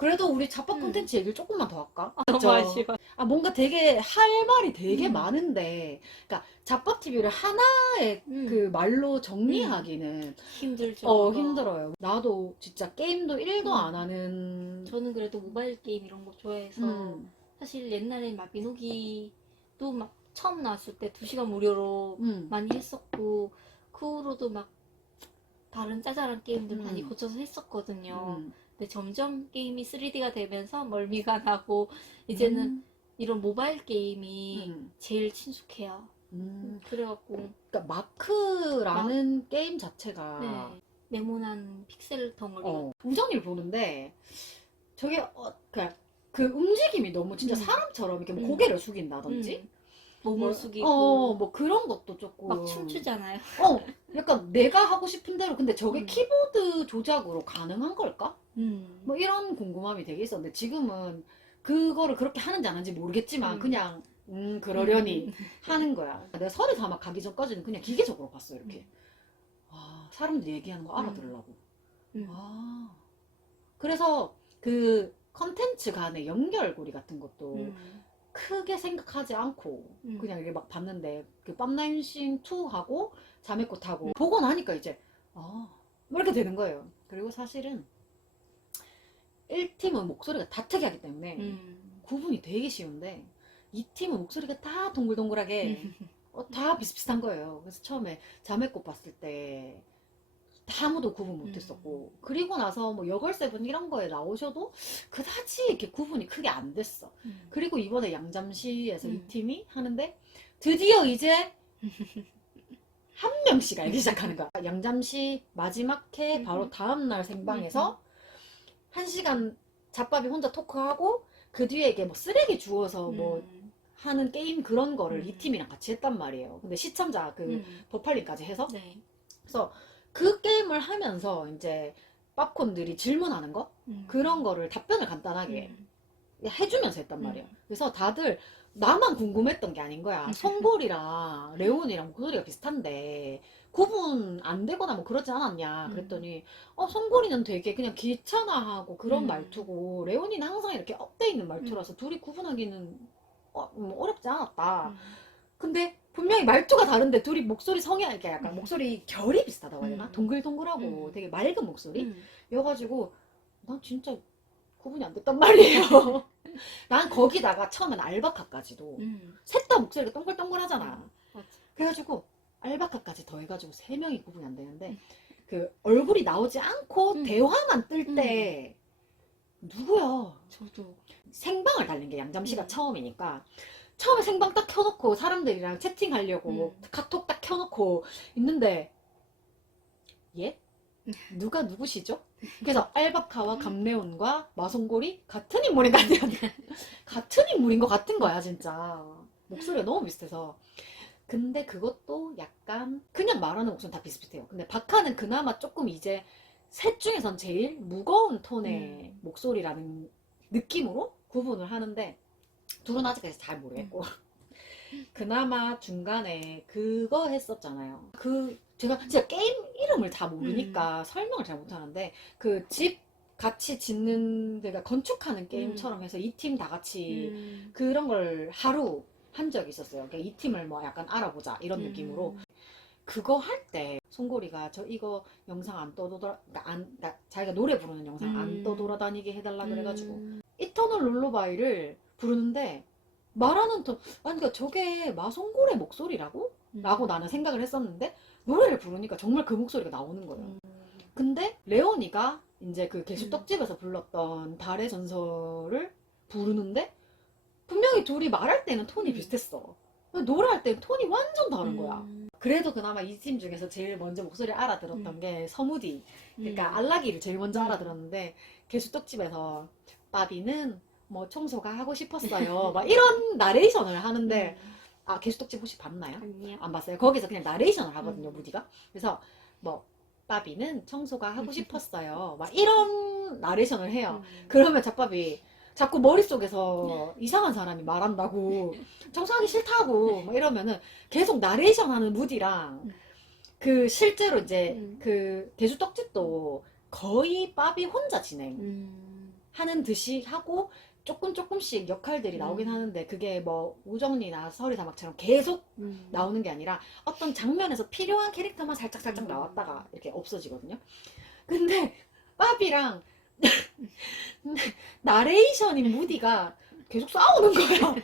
그래도 우리 잡밥 콘텐츠 얘기를 조금만 더 할까? 너무 그쵸? 아쉬워. 아, 뭔가 되게 할 말이 되게 음. 많은데, 그러니까 잡밥 TV를 하나의 그 말로 정리하기는 힘들죠. 힘들어요. 나도 진짜 게임도 1도 안 음. 하는. 저는 그래도 모바일 게임 이런 거 좋아해서 음, 사실 옛날에 막 민호기도 막 처음 나왔을 때 2시간 무료로 음, 많이 했었고 그 후로도 막 다른 짜잘한 게임들 많이 음, 고쳐서 했었거든요. 음, 근데 점점 게임이 3D가 되면서 멀미가 나고 이제는 음, 이런 모바일 게임이 음, 제일 친숙해요. 음. 그래갖고 그러니까 마크라는 게임 자체가 네, 네모난 픽셀 덩어리. 동정이를 보는데 저게 그 움직임이 너무 진짜 음. 사람처럼 이렇게 뭐 음. 고개를 숙인다든지 몸을 숙이고 뭐 그런 것도 조금 막 춤추잖아요. 약간 내가 하고 싶은 대로. 근데 저게 음. 키보드 조작으로 가능한 걸까? 음. 뭐 이런 궁금함이 되게 있었는데 지금은 그거를 그렇게 하는지 안 하는지 모르겠지만 그냥 그러려니 하는 거야. 내가 설에 사막 가기 전까지는 그냥 기계적으로 봤어 이렇게. 아, 사람들이 얘기하는 거 알아들으려고. 음. 아, 그래서 그 컨텐츠 간의 연결고리 같은 것도 음. 크게 생각하지 않고 음. 그냥 이렇게 막 봤는데 그 빰나인신 2하고 자매꽃하고 보고 나니까 이제 뭐 이렇게 되는 거예요. 그리고 사실은 1팀은 목소리가 다 특이하기 때문에 구분이 되게 쉬운데 2팀은 목소리가 다 동글동글하게 다 비슷비슷한 거예요. 그래서 처음에 자매꽃 봤을 때 아무도 구분 못했었고, 그리고 나서 뭐 여걸세븐 이런 거에 나오셔도 그다지 이렇게 구분이 크게 안 됐어. 그리고 이번에 양잠시에서 이 팀이 하는데 드디어 이제 한 명씩 알기 시작하는 거야. 양잠시 마지막 회 바로 다음날 생방에서 1시간 잡밥이 혼자 토크하고 그 뒤에 이게 뭐 쓰레기 주워서 뭐 하는 게임 그런 거를 이 팀이랑 같이 했단 말이에요. 근데 시청자 그 버팔링까지 해서. 네. 그래서 그 게임을 하면서 이제 팝콘들이 질문하는 거 그런 거를 답변을 간단하게 해주면서 했단 말이에요. 그래서 다들 나만 궁금했던 게 아닌 거야. 송골이랑 레온이랑 목소리가 비슷한데 구분 안 되거나 뭐 그러지 않았냐 그랬더니 송골이는 되게 그냥 귀찮아하고 그런 말투고 레온이는 항상 이렇게 업돼 있는 말투라서 둘이 구분하기는 어렵지 않았다. 근데 분명히 말투가 다른데 둘이 목소리 성향 이렇게 약간 목소리 결이 비슷하다고 해야 되나? 동글동글하고 되게 맑은 목소리 여가지고 난 진짜 구분이 안 됐단 말이에요. 난 거기다가 처음엔 알바카까지도 셋 다 목소리가 동글동글하잖아. 그래가지고 알바카까지 더해가지고 3명이 구분이 안 되는데 그 얼굴이 나오지 않고 대화만 뜰 때 누구야? 저도 생방을 달린 게 양잠시가 처음이니까 처음에 생방 딱 켜놓고 사람들이랑 채팅하려고 카톡 딱 켜놓고 있는데 예? 누가 누구시죠? 그래서 알바카와 감레온과 마송골이 같은 인물인 것 같아요. 같은 인물인 것 같은 거야 진짜. 목소리가 너무 비슷해서. 근데 그것도 약간 그냥 말하는 목소리는 다 비슷비슷해요. 근데 박하는 그나마 조금 이제 셋 중에선 제일 무거운 톤의 목소리라는 느낌으로 구분을 하는데 둘은 아직까지 잘 모르겠고 그나마 중간에 그거 했었잖아요. 제가 진짜 게임 이름을 다 모르니까 설명을 잘 못하는데 그 집 같이 짓는 데가 건축하는 게임처럼 해서 이 팀 다 같이 그런 걸 하루 한 적이 있었어요. 그러니까 이 팀을 뭐 약간 알아보자 이런 느낌으로 그거 할 때 송골이가 저 이거 영상 안 떠돌아 자기가 노래 부르는 영상 안 떠돌아다니게 해달라 그래가지고 이터널 룰루바이를 부르는데 말하는 톤 아니 그러니까 저게 마송골의 목소리라고? 라고 나는 생각을 했었는데 노래를 부르니까 정말 그 목소리가 나오는 거예요. 근데 레오니가 이제 그 개수떡집에서 불렀던 달의 전설을 부르는데 분명히 둘이 말할 때는 톤이 비슷했어. 노래할 때는 톤이 완전 다른 거야. 그래도 그나마 이 팀 중에서 제일 먼저 목소리를 알아들었던 게 서무디. 그러니까 알라기를 제일 먼저 알아들었는데 개수떡집에서 빠비는 뭐 청소가 하고 싶었어요. 막 이런 나레이션을 하는데 개수떡집 혹시 봤나요? 아니요. 안 봤어요. 거기서 그냥 나레이션을 하거든요, 무디가. 그래서 뭐 빠비는 청소가 하고 싶었어요. 막 이런 나레이션을 해요. 그러면 잡밥이 자꾸 머릿속에서 이상한 사람이 말한다고 청소하기 싫다고 막 이러면은 계속 나레이션 하는 무디랑 그 실제로 이제 그 개수떡집도 거의 빠비 혼자 진행. 하는 듯이 하고 조금씩 역할들이 나오긴 하는데 그게 뭐 우정리나 서리사막처럼 계속 나오는 게 아니라 어떤 장면에서 필요한 캐릭터만 살짝 나왔다가 이렇게 없어지거든요. 근데 빠비랑 나레이션인 무디가 계속 싸우는 거야.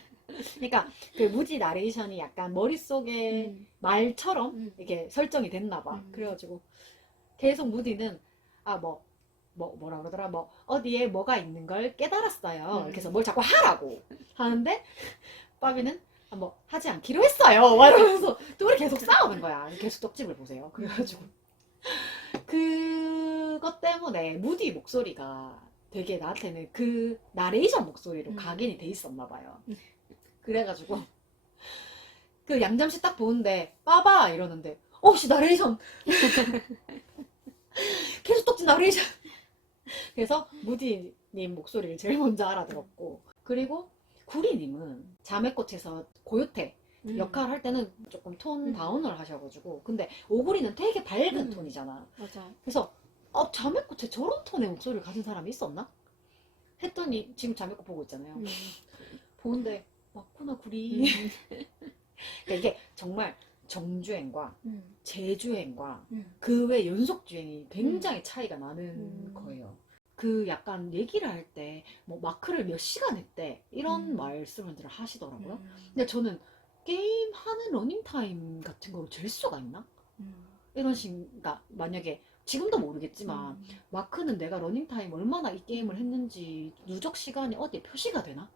그러니까 그 무디 나레이션이 약간 머릿속에 말처럼 이렇게 설정이 됐나 봐. 그래가지고 계속 무디는 뭐라 그러더라, 뭐 어디에 뭐가 있는 걸 깨달았어요. 이렇게 해서 뭘 자꾸 하라고 하는데 빠비는 뭐 하지 않기로 했어요. 막 이러면서 둘이 계속 싸우는 거야. 계속 떡집을 보세요. 그래가지고 그것 때문에 무디 목소리가 되게 나한테는 그 나레이션 목소리로 각인이 돼 있었나 봐요. 그래가지고 그 양잠시 딱 보는데 빠바 이러는데 씨 나레이션 계속 떡집 나레이션. 그래서 무디님 목소리를 제일 먼저 알아들었고, 그리고 구리님은 자매꽃에서 고요태 역할을 할 때는 조금 톤 다운을 하셔가지고, 근데 오구리는 되게 밝은 톤이잖아. 맞아. 그래서 자매꽃에 저런 톤의 목소리를 가진 사람이 있었나? 했더니 지금 자매꽃 보고 있잖아요. 보는데 맞구나 구리. 그러니까 이게 정말 정주행과 재주행과 그 외 연속주행이 굉장히 차이가 나는 거예요. 그 약간 얘기를 할 때 뭐 마크를 몇 시간 했대 이런 말씀을 하시더라고요. 근데 저는 게임 하는 러닝타임 같은 거로 잴 수가 있나? 이런 그러니까 만약에 지금도 모르겠지만 마크는 내가 러닝타임 얼마나 이 게임을 했는지 누적 시간이 어디에 표시가 되나?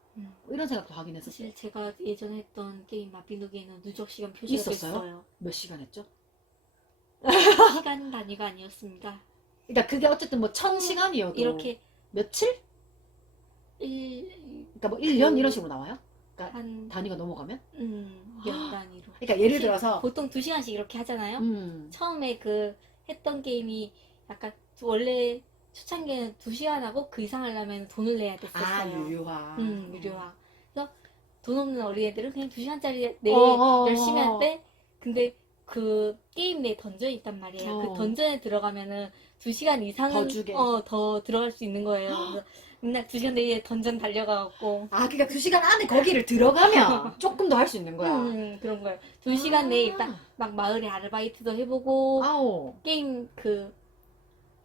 이런 생각도 하긴 했었어요. 사실 제가 예전에 했던 게임 마비노기에는 누적 시간 표시가 있었어요? 됐어요. 몇 시간 했죠? 시간 단위가 아니었습니다. 그러니까 그게 어쨌든 뭐 1000시간이어도 이렇게 며칠? 그러니까 뭐 1년 이런 식으로 나와요? 그러니까 한 단위가 넘어가면? 연 단위로. 그러니까 예를 들어서 보통 2시간씩 이렇게 하잖아요. 음, 처음에 그 했던 게임이 약간 원래 초창기에는 2시간 하고 그 이상 하려면 돈을 내야 됐었어요. 유료화. 유료화. 그래서 돈 없는 어린애들은 그냥 2시간짜리 내 어. 열심히 하는데, 근데 그 게임 내 던전이 있단 말이에요. 어. 그 던전에 들어가면은 2시간 이상은 더 주게. 더 들어갈 수 있는 거예요. 그래서 맨날 2시간 내에 던전 달려가고. 그러니까 2시간 안에 거기를 들어가면 조금 더 할 수 있는 거야. 그런 거예요. 2시간 내에 일단 막 마을에 아르바이트도 해보고, 아오. 게임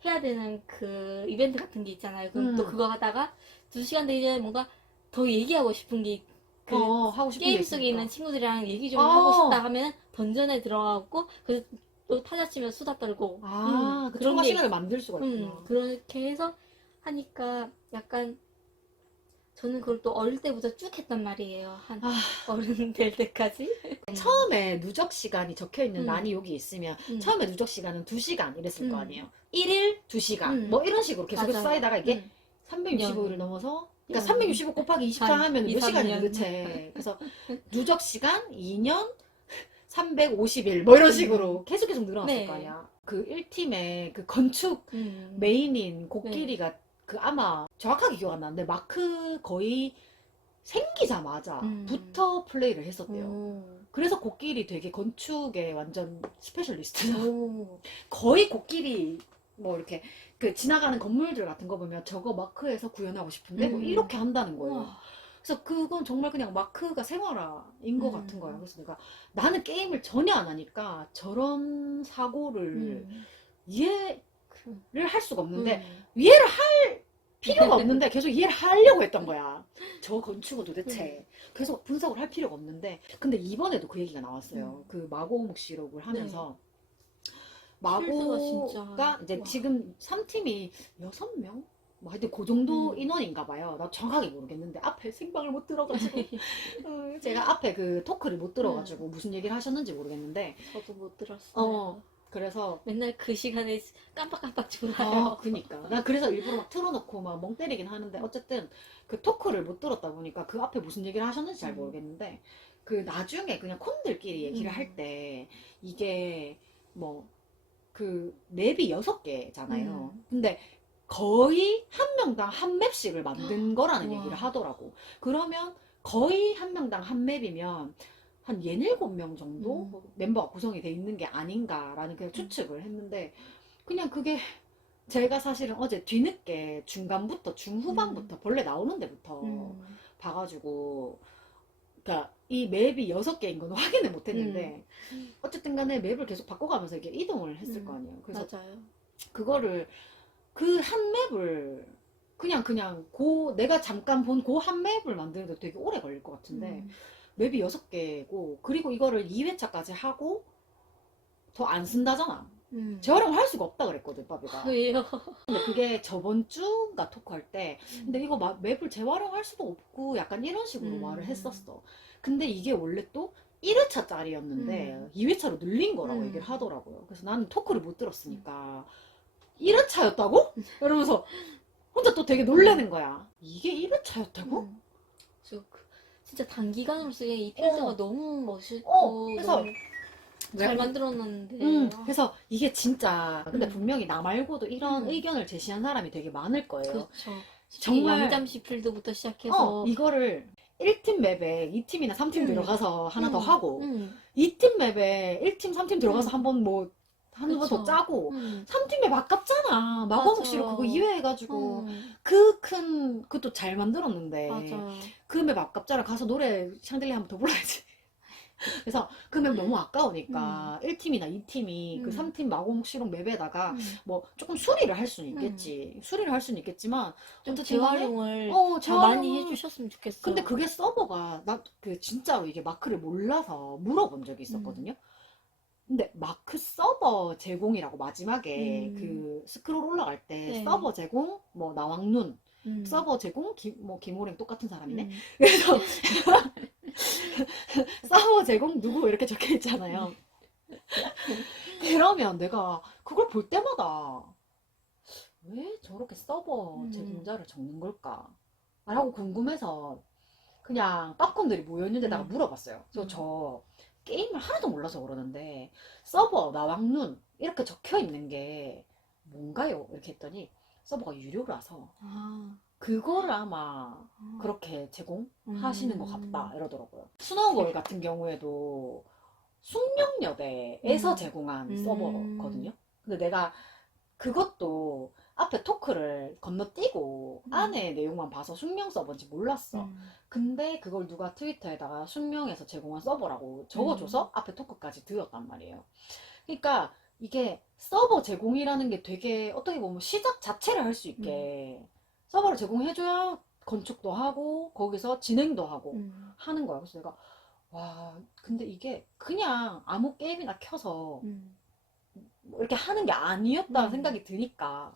해야 되는 그 이벤트 같은 게 있잖아요. 그럼 또 그거 하다가 2시간 내에 뭔가 더 얘기하고 싶은 게 하고 싶은 게임 게 속에 있으니까. 있는 친구들이랑 얘기 좀 하고 싶다 하면 던전에 들어가고, 그래서 또 타자 치면 수다 떨고. 그 그런 통화 게 시간을 만들 수가 있구나. 그렇게 해서 하니까 약간 저는 그걸 또 어릴 때부터 쭉 했단 말이에요. 한 어른 될 때까지. 처음에 누적 시간이 적혀 있는 난이 여기 있으면 처음에 누적 시간은 2시간 이랬을 거 아니에요. 1일 2시간 뭐 이런 식으로 계속 맞아요. 쌓이다가 이게 365일을 넘어서 그러니까 365 곱하기 24 한 하면 몇 2, 시간이 3년. 도대체. 그래서 누적 시간 2년 350일 뭐 이런 식으로 계속 늘어났을 네. 거 아니야. 그 1팀의 그 건축 메인인 곡길이가 그 아마 정확하게 기억 안 나는데 마크 거의 생기자마자 부터 플레이를 했었대요. 그래서 곡길이 되게 건축에 완전 스페셜리스트죠. 거의 곡길이 뭐 이렇게 그 지나가는 건물들 같은 거 보면 저거 마크에서 구현하고 싶은데 뭐 이렇게 한다는 거예요. 우와. 그래서 그건 정말 그냥 마크가 생활화인 것 같은 거예요. 그래서 나는 게임을 전혀 안 하니까 저런 사고를 이해를 할 수가 없는데 이해를 할 필요가 없는데 계속 이해를 하려고 했던 거야. 저 건축은 도대체 계속 분석을 할 필요가 없는데 근데 이번에도 그 얘기가 나왔어요. 그 마고 묵시록을 하면서 마고가 이제 지금 3팀이 6명? 뭐 하여튼 그 정도 인원인가 봐요. 나 정확하게 모르겠는데 앞에 생방을 못 들어가지고 제가 앞에 그 토크를 못 들어가지고 무슨 얘기를 하셨는지 모르겠는데 저도 못 들었어요. 그래서 맨날 그 시간에 깜빡깜빡 졸아요. 그니까 나 그래서 일부러 막 틀어놓고 막 멍 때리긴 하는데 어쨌든 그 토크를 못 들었다 보니까 그 앞에 무슨 얘기를 하셨는지 잘 모르겠는데 그 나중에 그냥 콘들끼리 얘기를 할 때 이게 뭐 그 맵이 6개잖아요. 근데 거의 한 명당 한 맵씩을 만든 거라는 우와. 얘기를 하더라고. 그러면 거의 한 명당 한 맵이면 한 6-7명 정도 멤버가 구성이 돼 있는 게 아닌가라는 그냥 추측을 했는데 그냥 그게 제가 사실은 어제 뒤늦게 중간부터 중후반부터 벌레 나오는 데부터 봐가지고 그러니까 이 맵이 6개인 건 확인을 못 했는데 어쨌든 간에 맵을 계속 바꿔가면서 이게 이동을 했을 거 아니에요. 그래서 맞아요. 그거를 그 한 맵을 그냥 내가 잠깐 본 그 한 맵을 만드는데 되게 오래 걸릴 것 같은데 맵이 6개고 그리고 이거를 2회차까지 하고 더 안 쓴다잖아. 재활용을 할 수가 없다 그랬거든, 빠비가. 왜요? 근데 그게 저번 주인가 토크할 때 근데 이거 맵을 재활용할 수도 없고 약간 이런 식으로 말을 했었어. 근데 이게 원래 또 1회차짜리였는데 2회차로 늘린 거라고 얘기를 하더라고요. 그래서 나는 토크를 못 들었으니까 1회차였다고? 이러면서 혼자 또 되게 놀라는 거야. 이게 1회차였다고? 진짜 단기간으로 쓰기에 이 필드가 어. 너무 멋있고 그래서 너무 잘 만들어놨는데 그래서 이게 진짜 근데 음. 분명히 나 말고도 이런 의견을 제시한 사람이 되게 많을 거예요. 그렇죠. 정말 양잠시 필드부터 시작해서 이거를 1팀 맵에 2팀이나 3팀 들어가서 하나 더 하고 2팀 맵에 1팀, 3팀 들어가서 한번 뭐 한 번 더 짜고 3팀 맵 아깝잖아. 마법옥시로 그거 2회 해가지고 그것도 잘 만들었는데 맞아요. 그 맵 아깝잖아. 가서 노래 샹들리에 한번 더 불러야지. 그래서 그 맵 너무 아까우니까 1팀이나 2팀이 그 3팀 마곡실록 맵에다가 뭐 조금 수리를 할 수는 있겠지. 수리를 할 수는 있겠지만 좀 어쨌든 간에 재활용을 더 재활용을- 많이 해주셨으면 좋겠어요. 근데 그게 서버가 나 그 진짜로 이게 마크를 몰라서 물어본 적이 있었거든요. 근데 마크 서버 제공이라고 마지막에 그 스크롤 올라갈 때 네. 서버 제공 뭐 나왕눈 서버 제공 뭐 김호랭 똑같은 사람이네. 음. 그래서 서버 제공 누구 이렇게 적혀 있잖아요. 그러면 내가 그걸 볼 때마다 왜 저렇게 서버 제공자를 적는 걸까? 라고 궁금해서 그냥 팝콘들이 모여있는데다가 물어봤어요. 그래서 저 게임을 하나도 몰라서 그러는데 서버 나왕눈 이렇게 적혀 있는 게 뭔가요? 이렇게 했더니 서버가 유료라서 그거를 아마 그렇게 제공하시는 것 같다 이러더라고요. 스노우볼 같은 경우에도 숙명여대에서 제공한 서버거든요. 근데 내가 그것도 앞에 토크를 건너뛰고 안에 내용만 봐서 숙명 서버인지 몰랐어. 근데 그걸 누가 트위터에다가 숙명에서 제공한 서버라고 적어줘서 앞에 토크까지 들었단 말이에요. 그러니까 이게 서버 제공이라는 게 되게 어떻게 보면 시작 자체를 할 수 있게 서버를 제공해줘야 건축도 하고 거기서 진행도 하고 하는 거야. 그래서 내가 와 근데 이게 그냥 아무 게임이나 켜서 뭐 이렇게 하는 게 아니었다는 생각이 드니까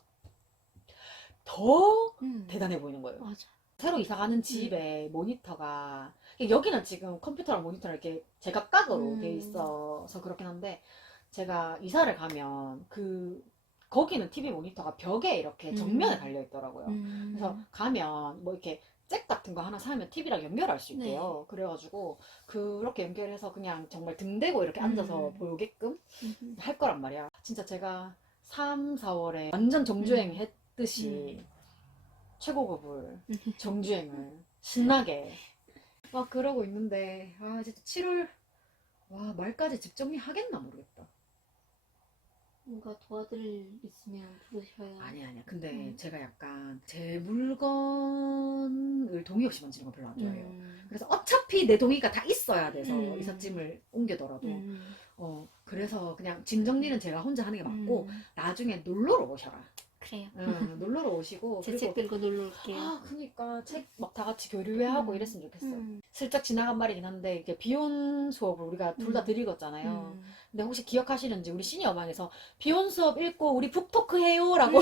더 대단해 보이는 거예요. 맞아. 새로 이사 가는 집에 모니터가 여기는 지금 컴퓨터랑 모니터랑 이렇게 제각각으로 돼 있어서 그렇긴 한데 제가 이사를 가면 거기는 TV 모니터가 벽에 이렇게 정면에 달려 있더라고요. 그래서 가면 뭐 이렇게 잭 같은 거 하나 사면 TV랑 연결할 수 있대요. 그래가지고 그렇게 연결해서 그냥 정말 등 대고 이렇게 앉아서 보게끔 할 거란 말이야. 진짜 제가 3, 4월에 완전 정주행 했듯이 최고급을 정주행을 신나게 막 그러고 있는데 아 진짜 7월 와 말까지 집 정리 하겠나 모르겠다. 뭔가 도와드릴 일 있으면 부르셔야. 아니야. 근데 제가 약간 제 물건을 동의 없이 만지는 거 별로 안 좋아해요. 그래서 어차피 내 동의가 다 있어야 돼서 이삿짐을 옮겨더라도 그래서 그냥 짐 정리는 제가 혼자 하는 게 맞고 나중에 놀러로 오셔라. 그래요. 놀러로 오시고 제 책 들고 놀러 올게요. 그니까 책 막 다 같이 교류회하고 이랬으면 좋겠어. 슬쩍 지나간 말이긴 한데 이게 비혼 수업을 우리가 둘 다 드리거잖아요. 근데 혹시 기억하시는지 우리 시니어방에서 비혼 수업 읽고 우리 북토크 해요라고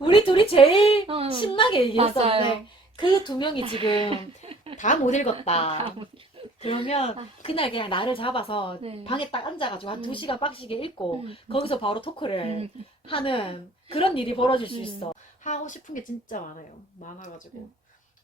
우리 둘이 제일 신나게 얘기했었는데 그 2명이 지금 다 못 읽었다. 그러면 그날 그냥 나를 잡아서 방에 딱 앉아가지고 한 2시간 빡시게 읽고 거기서 바로 토크를 하는 그런 일이 벌어질 수 있어. 하고 싶은 게 진짜 많아가지고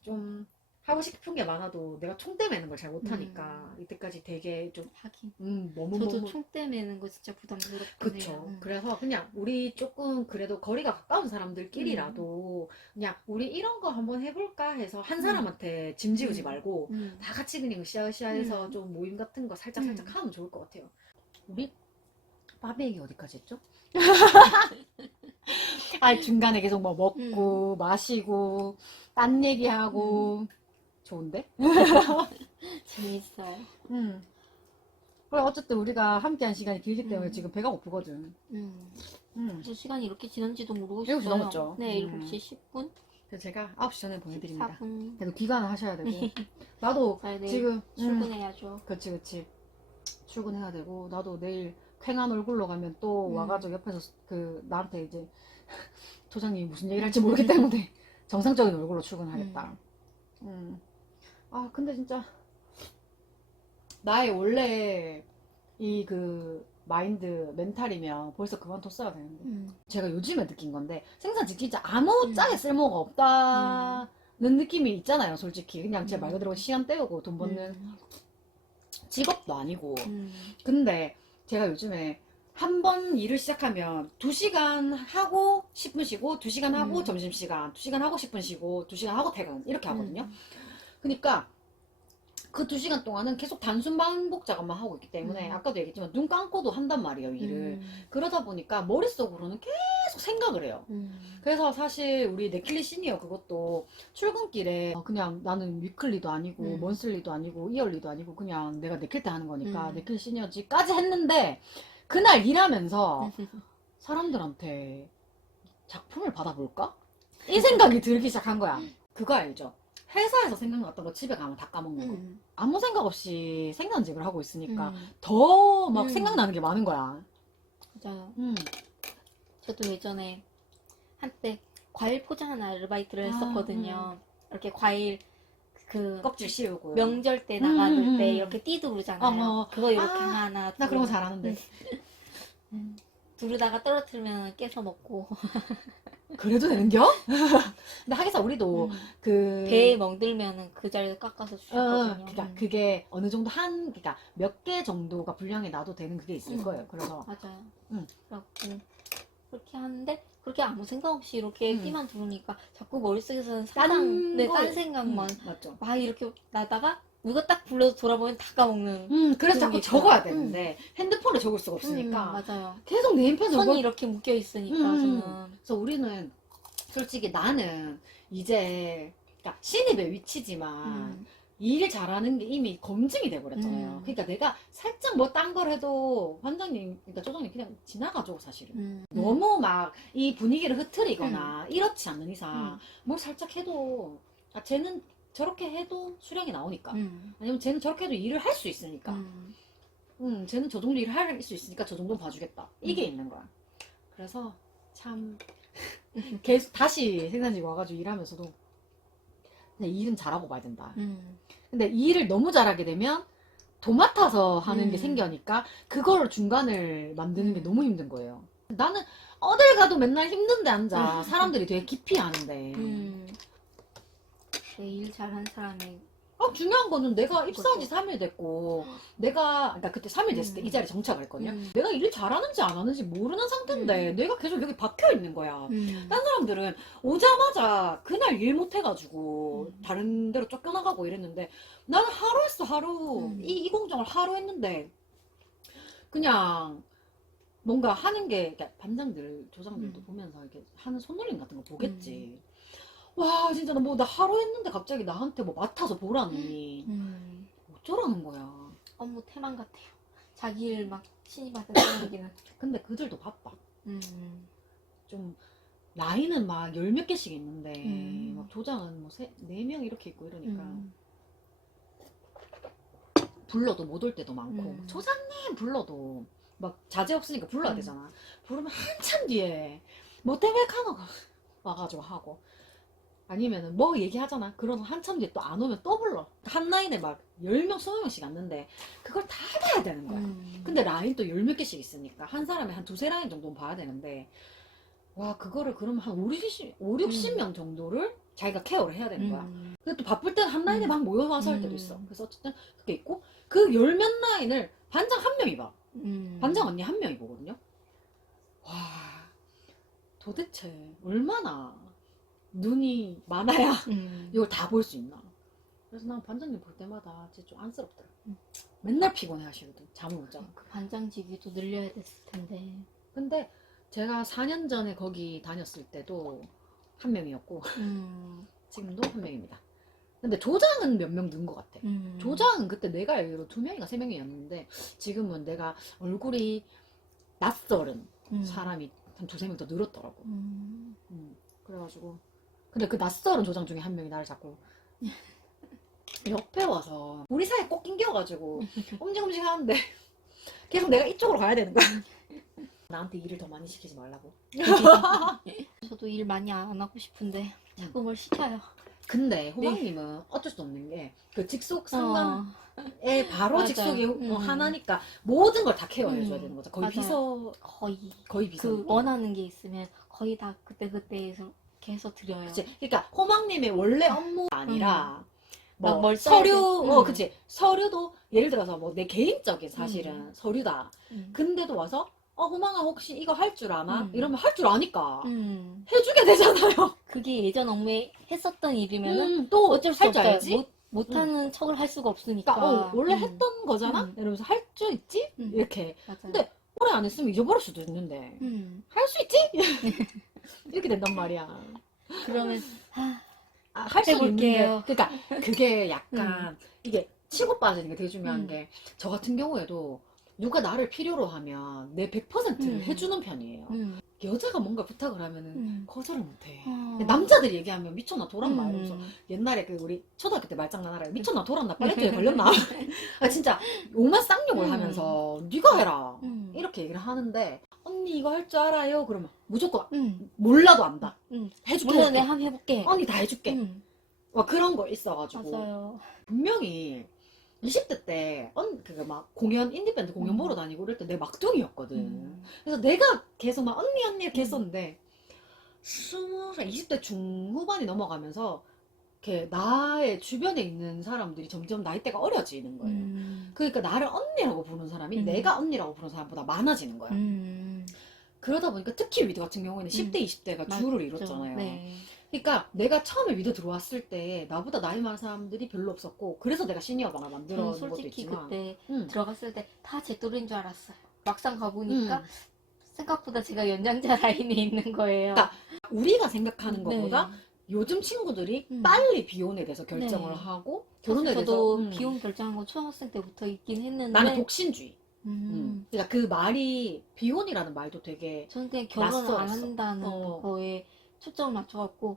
좀 하고 싶은 게 많아도 내가 총대 매는 걸 잘 못하니까 이때까지 되게 좀 하긴. 너무 저도 총대 매는 거 진짜 부담스럽긴 그쵸. 해요. 그래서 그냥 우리 조금 그래도 거리가 가까운 사람들끼리라도 그냥 우리 이런 거 한번 해볼까 해서 한 사람한테 짐 지우지 말고 다 같이 그냥 으쌰으쌰해서 좀 모임 같은 거 살짝 하면 좋을 것 같아요. 우리 빠베 얘기 어디까지 했죠? 아, 중간에 계속 뭐 먹고, 마시고, 딴 얘기하고. 좋은데? 재밌어요. 그래, 어쨌든 우리가 함께한 시간이 길기 때문에 음. 지금 배가 고프거든. 그래서 시간이 이렇게 지난지도 모르고 7시 있어요. 넘었죠. 네, 7시 10분, 그래서 제가 9시 전에 보내드립니다. 14분. 그래도 귀가는 하셔야 되고. 나도 아, 네. 지금, 출근해야죠. 그치. 출근해야 되고, 나도 내일 쾌한 얼굴로 가면 또 와가지고 옆에서 나한테 이제 조장님이 무슨 얘기를 할지 모르기 때문에 정상적인 얼굴로 출근하겠다. 아, 근데 진짜 나의 원래 마인드, 멘탈이면 벌써 그만뒀어야 되는데. 제가 요즘에 느낀 건데, 생산직 진짜 아무 짝에 쓸모가 없다는 느낌이 있잖아요, 솔직히. 그냥 제 말 그대로 시간 때우고 돈 버는 직업도 아니고. 근데 제가 요즘에 한 번 일을 시작하면 2시간 하고 10분 쉬고, 2시간 하고 점심시간, 2시간 하고 10분 쉬고, 2시간 하고 퇴근. 이렇게 하거든요. 그러니까 그 2시간 동안은 계속 단순 반복 작업만 하고 있기 때문에 아까도 얘기했지만 눈 감고도 한단 말이에요, 일을. 그러다 보니까 머릿속으로는 계속 생각을 해요. 그래서 사실 우리 네킬리 시니어 그것도 출근길에 그냥 나는 위클리도 아니고 먼슬리도 아니고 이얼리도 아니고 그냥 내가 네킬 때 하는 거니까 네킬리 시니어지까지 했는데 그날 일하면서 사람들한테 작품을 받아볼까? 이 생각이 들기 시작한 거야. 그거 알죠? 회사에서 생각났던 거 집에 가면 다 까먹는 거. 아무 생각 없이 생산직을 하고 있으니까 더 막 생각나는 게 많은 거야. 맞아요. 저도 예전에 한때 과일 포장하는 아르바이트를 했었거든요. 이렇게 과일 껍질 씌우고. 명절 때 나가는 때 이렇게 띠도 부르잖아요. 어머. 그거 이렇게 하나 나 그런 거 잘하는데. 두르다가 떨어뜨리면 깨서 먹고. 그래도 되는겨? 근데 하기사 우리도 배에 멍들면은 그 자리에 깎아서 주셨거든요. 그러니까 그게 어느 정도 그러니까 몇 개 정도가 분량이 나도 되는 그게 있을 거예요. 그래서 맞아요. 그렇고 그렇게 하는데 그렇게 아무 생각 없이 이렇게 띠만 두르니까 자꾸 머릿속에서는 딴 생각만 맞죠. 막 이렇게 나다가 누가 딱 불러서 돌아보면 다 까먹는. 그래서 자꾸 적어야 되는데 핸드폰에 적을 수가 없으니까 맞아요. 계속 네임펜 적어. 손이 이렇게 묶여 있으니까 저는. 그래서 우리는 솔직히 나는 이제 그러니까 신입의 위치지만 일 잘하는 게 이미 검증이 돼버렸잖아요. 그러니까 내가 살짝 뭐 딴 걸 해도 관장님, 그러니까 조장님 그냥 지나가죠 사실은. 너무 막 이 분위기를 흐트리거나 이렇지 않는 이상 뭘 살짝 해도 쟤는 저렇게 해도 수량이 나오니까 아니면 쟤는 저렇게 해도 일을 할 수 있으니까 쟤는 저 정도 일을 할 수 있으니까 저 정도는 봐주겠다 이게 있는 거야. 그래서 참 계속 다시 생산직 와가지고 일하면서도 그냥 일은 잘하고 봐야 된다. 근데 이 일을 너무 잘하게 되면 도맡아서 하는 게 생겨니까 그걸 중간을 만드는 게 너무 힘든 거예요. 나는 어딜 가도 맨날 힘든데 앉아. 사람들이 되게 기피하는데. 일 잘하는 사람이 중요한 거는 내가 입사한 지 3일 됐고, 그러니까 그때 3일 됐을 때 이 자리에 정착을 했거든요. 내가 일을 잘하는지 안 하는지 모르는 상태인데, 내가 계속 여기 박혀 있는 거야. 딴 사람들은 오자마자 그날 일 못해가지고, 다른 데로 쫓겨나가고 이랬는데, 나는 하루 했어, 하루. 이 공정을 하루 했는데, 그냥, 뭔가 하는 게, 그러니까 반장들, 조장들도 보면서 이렇게 하는 손놀림 같은 거 보겠지. 와, 진짜 나 하루 했는데 갑자기 나한테 뭐 맡아서 보라니. 어쩌라는 거야. 업무 태만 같아요. 자기 일 막 신입한테 떠넘기는. 근데 그들도 바빠. 좀 나이는 막 열 몇 개씩 있는데 막 조장은 뭐 4명 이렇게 있고 이러니까 불러도 못 올 때도 많고 조장님 불러도 막 자제 없으니까 불러야 되잖아. 부르면 한참 뒤에 뭐 때문에 카노가 와가지고 하고 아니면은 뭐 얘기하잖아. 그러면 한참 뒤에 또 안 오면 또 불러. 한 라인에 막 10명, 20명씩 왔는데 그걸 다 봐야 되는 거야. 근데 라인 또 열 몇 개씩 있으니까 한 사람에 한 2-3라인 정도는 봐야 되는데 와 그거를 그러면 한 50-60명 정도를 자기가 케어를 해야 되는 거야. 근데 또 바쁠 때는 한 라인에 막 모여와서 할 때도 있어. 그래서 어쨌든 그게 있고 그 열 몇 라인을 반장 한 명이 봐. 반장 언니 한 명이 보거든요. 와 도대체 얼마나 눈이 많아야 이걸 다 볼 수 있나. 그래서 난 반장님 볼 때마다 진짜 좀 안쓰럽더라. 맨날 피곤해 하시거든. 잠을 못 자고. 그 반장직이 또 늘려야 됐을 텐데. 근데 제가 4년 전에 거기 다녔을 때도 한 명이었고 지금도 한 명입니다. 근데 조장은 몇 명 는 것 같아. 조장은 그때 내가 알기로 2명인가 3명이었는데 지금은 내가 얼굴이 낯설은 사람이 한 2~3명 더 늘었더라고. 그래가지고 근데 그 낯설은 조장 중에 한 명이 나를 자꾸 옆에 와서 우리 사이에 꼭 낑겨가지고 움직움직 하는데 계속 내가 이쪽으로 가야 되는 거야. 나한테 일을 더 많이 시키지 말라고. 저도 일 많이 안 하고 싶은데 자꾸 뭘 시켜요. 근데 호박님은 어쩔 수 없는 게 그 직속 상담에 바로 맞아요. 직속이 하나니까 모든 걸 다 케어해줘야 되는 거죠. 거의 맞아요. 비서 거의 비서. 그 원하는 게 있으면 거의 다 그때그때에서 계속 드려요. 그치. 그러니까 호박님의 원래 업무가 아니라 뭐 뭘 써야 서류, 돼. 그치. 서류도 예를 들어서 뭐 내 개인적인 사실은 서류다. 근데도 와서 호망아 혹시 이거 할 줄 아나? 이러면 할 줄 아니까 해주게 되잖아요. 그게 예전 업무에 했었던 일이면은 또 어쩔 수 할 줄 없어요. 알지? 못하는 척을 할 수가 없으니까. 그러니까 원래 했던 거잖아? 이러면서 할 줄 있지? 이렇게. 맞아요. 근데 오래 안 했으면 잊어버릴 수도 있는데 할 수 있지? 이렇게 된단 말이야. 그러면 할 수 해볼게요. 있는데 그러니까 그게 약간 이게 치고 빠지는 게 되게 중요한 게 저 같은 경우에도 누가 나를 필요로 하면 내 100%를 해주는 편이에요. 여자가 뭔가 부탁을 하면은 거절을 못해. 남자들이 얘기하면 미쳤나 돌았나 이러면서 옛날에 그 우리 초등학교 때 말장난하라 미쳤나 돌았나 빨래통에 걸렸나 진짜 오만 쌍욕을 하면서 네가 해라 이렇게 얘기를 하는데 언니 이거 할 줄 알아요? 그러면 무조건 몰라도 안다. 해줄게. 몰라 내가 한번 해볼게. 언니 다 해줄게. 막 그런 거 있어가지고 맞아요. 분명히 20대 때 그거 막 공연 인디밴드 공연 보러 다니고 그럴 때 내 막둥이였거든. 그래서 내가 계속 막 언니 이렇게 했었는데 20살 20대 중후반이 넘어가면서 이렇게 나의 주변에 있는 사람들이 점점 나이대가 어려지는 거예요. 그러니까 나를 언니라고 부르는 사람이 내가 언니라고 부르는 사람보다 많아지는 거야. 그러다 보니까 특히 위드 같은 경우에는 10대 20대가 주를 이뤘잖아요. 네. 그러니까 내가 처음에 위드 들어왔을 때 나보다 나이 많은 사람들이 별로 없었고 그래서 내가 시니어방을 만들어 저는 놓은 것도 솔직히 있지만 그때 들어갔을 때 다 제 또래인 줄 알았어요. 막상 가보니까 생각보다 제가 연장자 라인에 있는 거예요. 그러니까 우리가 생각하는 네. 것보다 요즘 친구들이 빨리 비혼에 대해서 결정을 네. 하고 결혼에 결혼에 저도 대해서 비혼 결정한 거 초등학생 때부터 있긴 했는데 나는 독신주의. 그러니까 그 말이 비혼이라는 말도 되게 저는 그냥 결혼을 안 낯설었어. 한다는 거에 초점을 맞춰갖고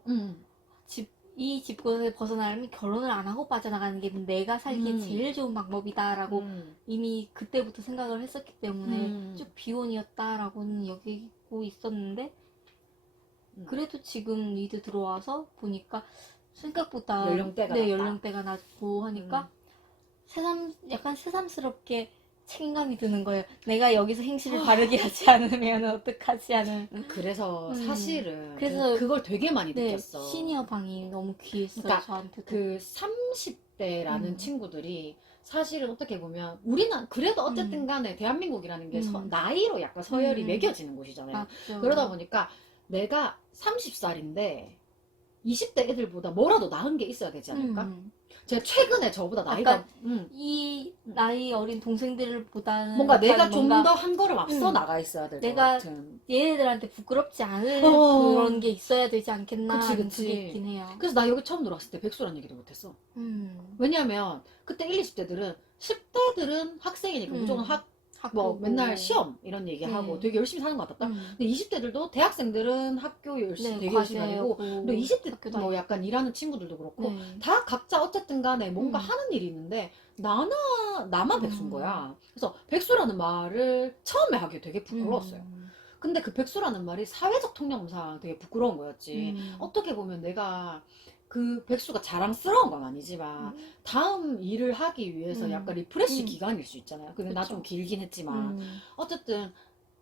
이 집권을 벗어나려면 결혼을 안 하고 빠져나가는 게 내가 살기에 제일 좋은 방법이다라고 이미 그때부터 생각을 했었기 때문에 쭉 비혼이었다라고는 여기고 있었는데 그래도 지금 리드 들어와서 보니까 생각보다 연령대가 네, 낮다. 연령대가 낮고 하니까 약간 새삼스럽게 책임감이 드는 거예요. 내가 여기서 행실을 바르게 하지 않으면 어떡하지 하는. 그래서 사실은 그래서 그걸 되게 많이 네, 느꼈어. 시니어 방이 너무 귀했어요. 그러니까 저한테도. 그 30대라는 친구들이 사실은 어떻게 보면 우리는 그래도 어쨌든 간에 대한민국이라는 게 나이로 약간 서열이 매겨지는 곳이잖아요. 맞죠. 그러다 보니까 내가 30살인데 20대 애들보다 뭐라도 나은 게 있어야 되지 않을까? 제가 최근에 저보다 나이가 이 나이 어린 동생들보다는 뭔가 내가 약간 좀 뭔가 더 한 걸음 앞서 나가 있어야 될 것 내가 같은. 얘네들한테 부끄럽지 않을 그런 게 있어야 되지 않겠나 그치, 하는 그치. 그게 있긴 해요. 그래서 나 여기 처음 들어왔을 때 백수란 얘기도 못했어. 왜냐면 그때 1, 20대들은 10대들은 학생이니까 무조건 뭐 맨날 시험 이런 얘기하고 되게 열심히 사는 것 같았다. 근데 20대들도 대학생들은 학교 열심히 되게 열심히 다니고 근데 20대 뭐 약간 일하는 친구들도 그렇고 다 각자 어쨌든 간에 뭔가 하는 일이 있는데 나만 백수인 거야. 그래서 백수라는 말을 처음에 하기 되게 부끄러웠어요. 근데 그 백수라는 말이 사회적 통념상 되게 부끄러운 거였지. 어떻게 보면 내가 그 백수가 자랑스러운 건 아니지만 다음 일을 하기 위해서 약간 리프레시 기간일 수 있잖아요. 근데 나 좀 길긴 했지만 어쨌든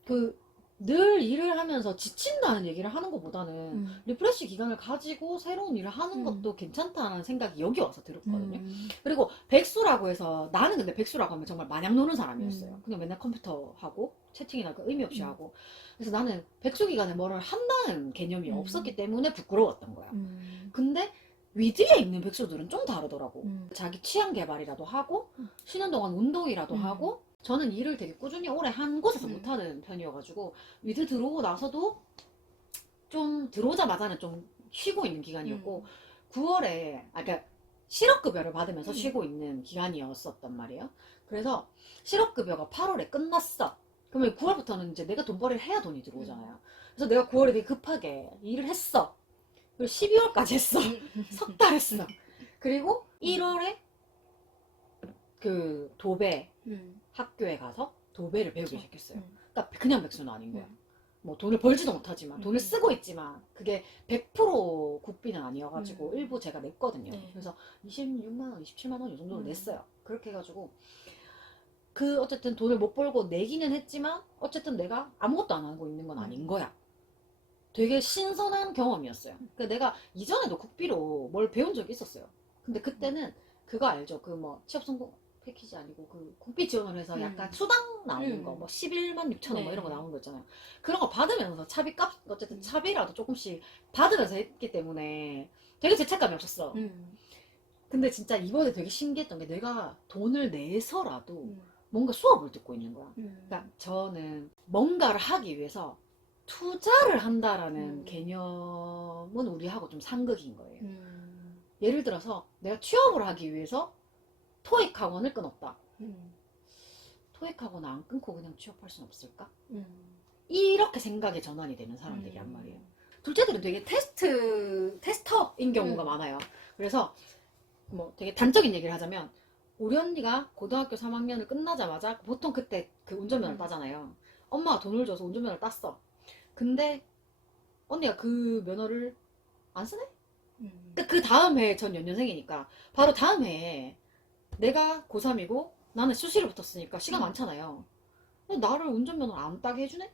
그 늘 일을 하면서 지친다는 얘기를 하는 것보다는 리프레시 기간을 가지고 새로운 일을 하는 것도 괜찮다는 생각이 여기 와서 들었거든요. 그리고 백수라고 해서 나는 근데 백수라고 하면 정말 마냥 노는 사람이었어요. 그냥 맨날 컴퓨터 하고 채팅이나 의미 없이 하고. 그래서 나는 백수 기간에 뭐를 한다는 개념이 없었기 때문에 부끄러웠던 거야. 근데 위드에 있는 백수들은 좀 다르더라고. 자기 취향 개발이라도 하고 쉬는 동안 운동이라도 하고 저는 일을 되게 꾸준히 오래 한 곳에서 음. 못하는 편이어가지고 위드 들어오고 나서도 좀 들어오자마자는 좀 쉬고 있는 기간이었고 9월에 그러니까 실업급여를 받으면서 쉬고 있는 기간이었었단 말이에요. 그래서 실업급여가 8월에 끝났어. 그러면 9월부터는 이제 내가 돈벌이를 해야 돈이 들어오잖아요. 그래서 내가 9월에 되게 급하게 일을 했어. 그리고 12월까지 했어. 석 달 했어. 그리고 1월에 그 도배 학교에 가서 도배를 배우기 시작했어요. 그러니까 그냥 백수는 아닌 거야. 뭐 돈을 벌지도 못하지만 돈을 쓰고 있지만 그게 100% 국비는 아니어가지고 일부 제가 냈거든요. 네. 그래서 26만 원, 27만 원 이 정도로 냈어요. 그렇게 해가지고 그 어쨌든 돈을 못 벌고 내기는 했지만 어쨌든 내가 아무것도 안 하고 있는 건 아닌 거야. 되게 신선한 경험이었어요. 그러니까 내가 이전에도 국비로 뭘 배운 적이 있었어요. 근데 그때는 그거 알죠? 그 뭐 취업 성공 패키지 아니고 그 국비 지원을 해서 약간 수당 나오는 거, 뭐 11만 6천 원 뭐 이런 거 나오는 거 있잖아요. 그런 거 받으면서 차비값 어쨌든 차비라도 조금씩 받으면서 했기 때문에 되게 죄책감이 없었어. 근데 진짜 이번에 되게 신기했던 게 내가 돈을 내서라도 뭔가 수업을 듣고 있는 거야. 그러니까 저는 뭔가를 하기 위해서 투자를 한다라는 개념은 우리하고 좀 상극인 거예요. 예를 들어서 내가 취업을 하기 위해서 토익 학원을 끊었다. 토익 학원 안 끊고 그냥 취업할 수는 없을까? 이렇게 생각의 전환이 되는 사람들이란 말이에요. 둘째들은 되게 테스터인 경우가 많아요. 그래서 뭐 되게 단적인 얘기를 하자면 우리 언니가 고등학교 3학년을 끝나자마자 보통 그때 그 운전면허를 따잖아요. 엄마가 돈을 줘서 운전면허를 땄어. 근데 언니가 그 면허를 안 쓰네? 그 다음 해에 전 연년생이니까 바로 다음 해에 내가 고3이고 나는 수시를 붙었으니까 시간 많잖아요. 근데 나를 운전면허를 안 따게 해주네?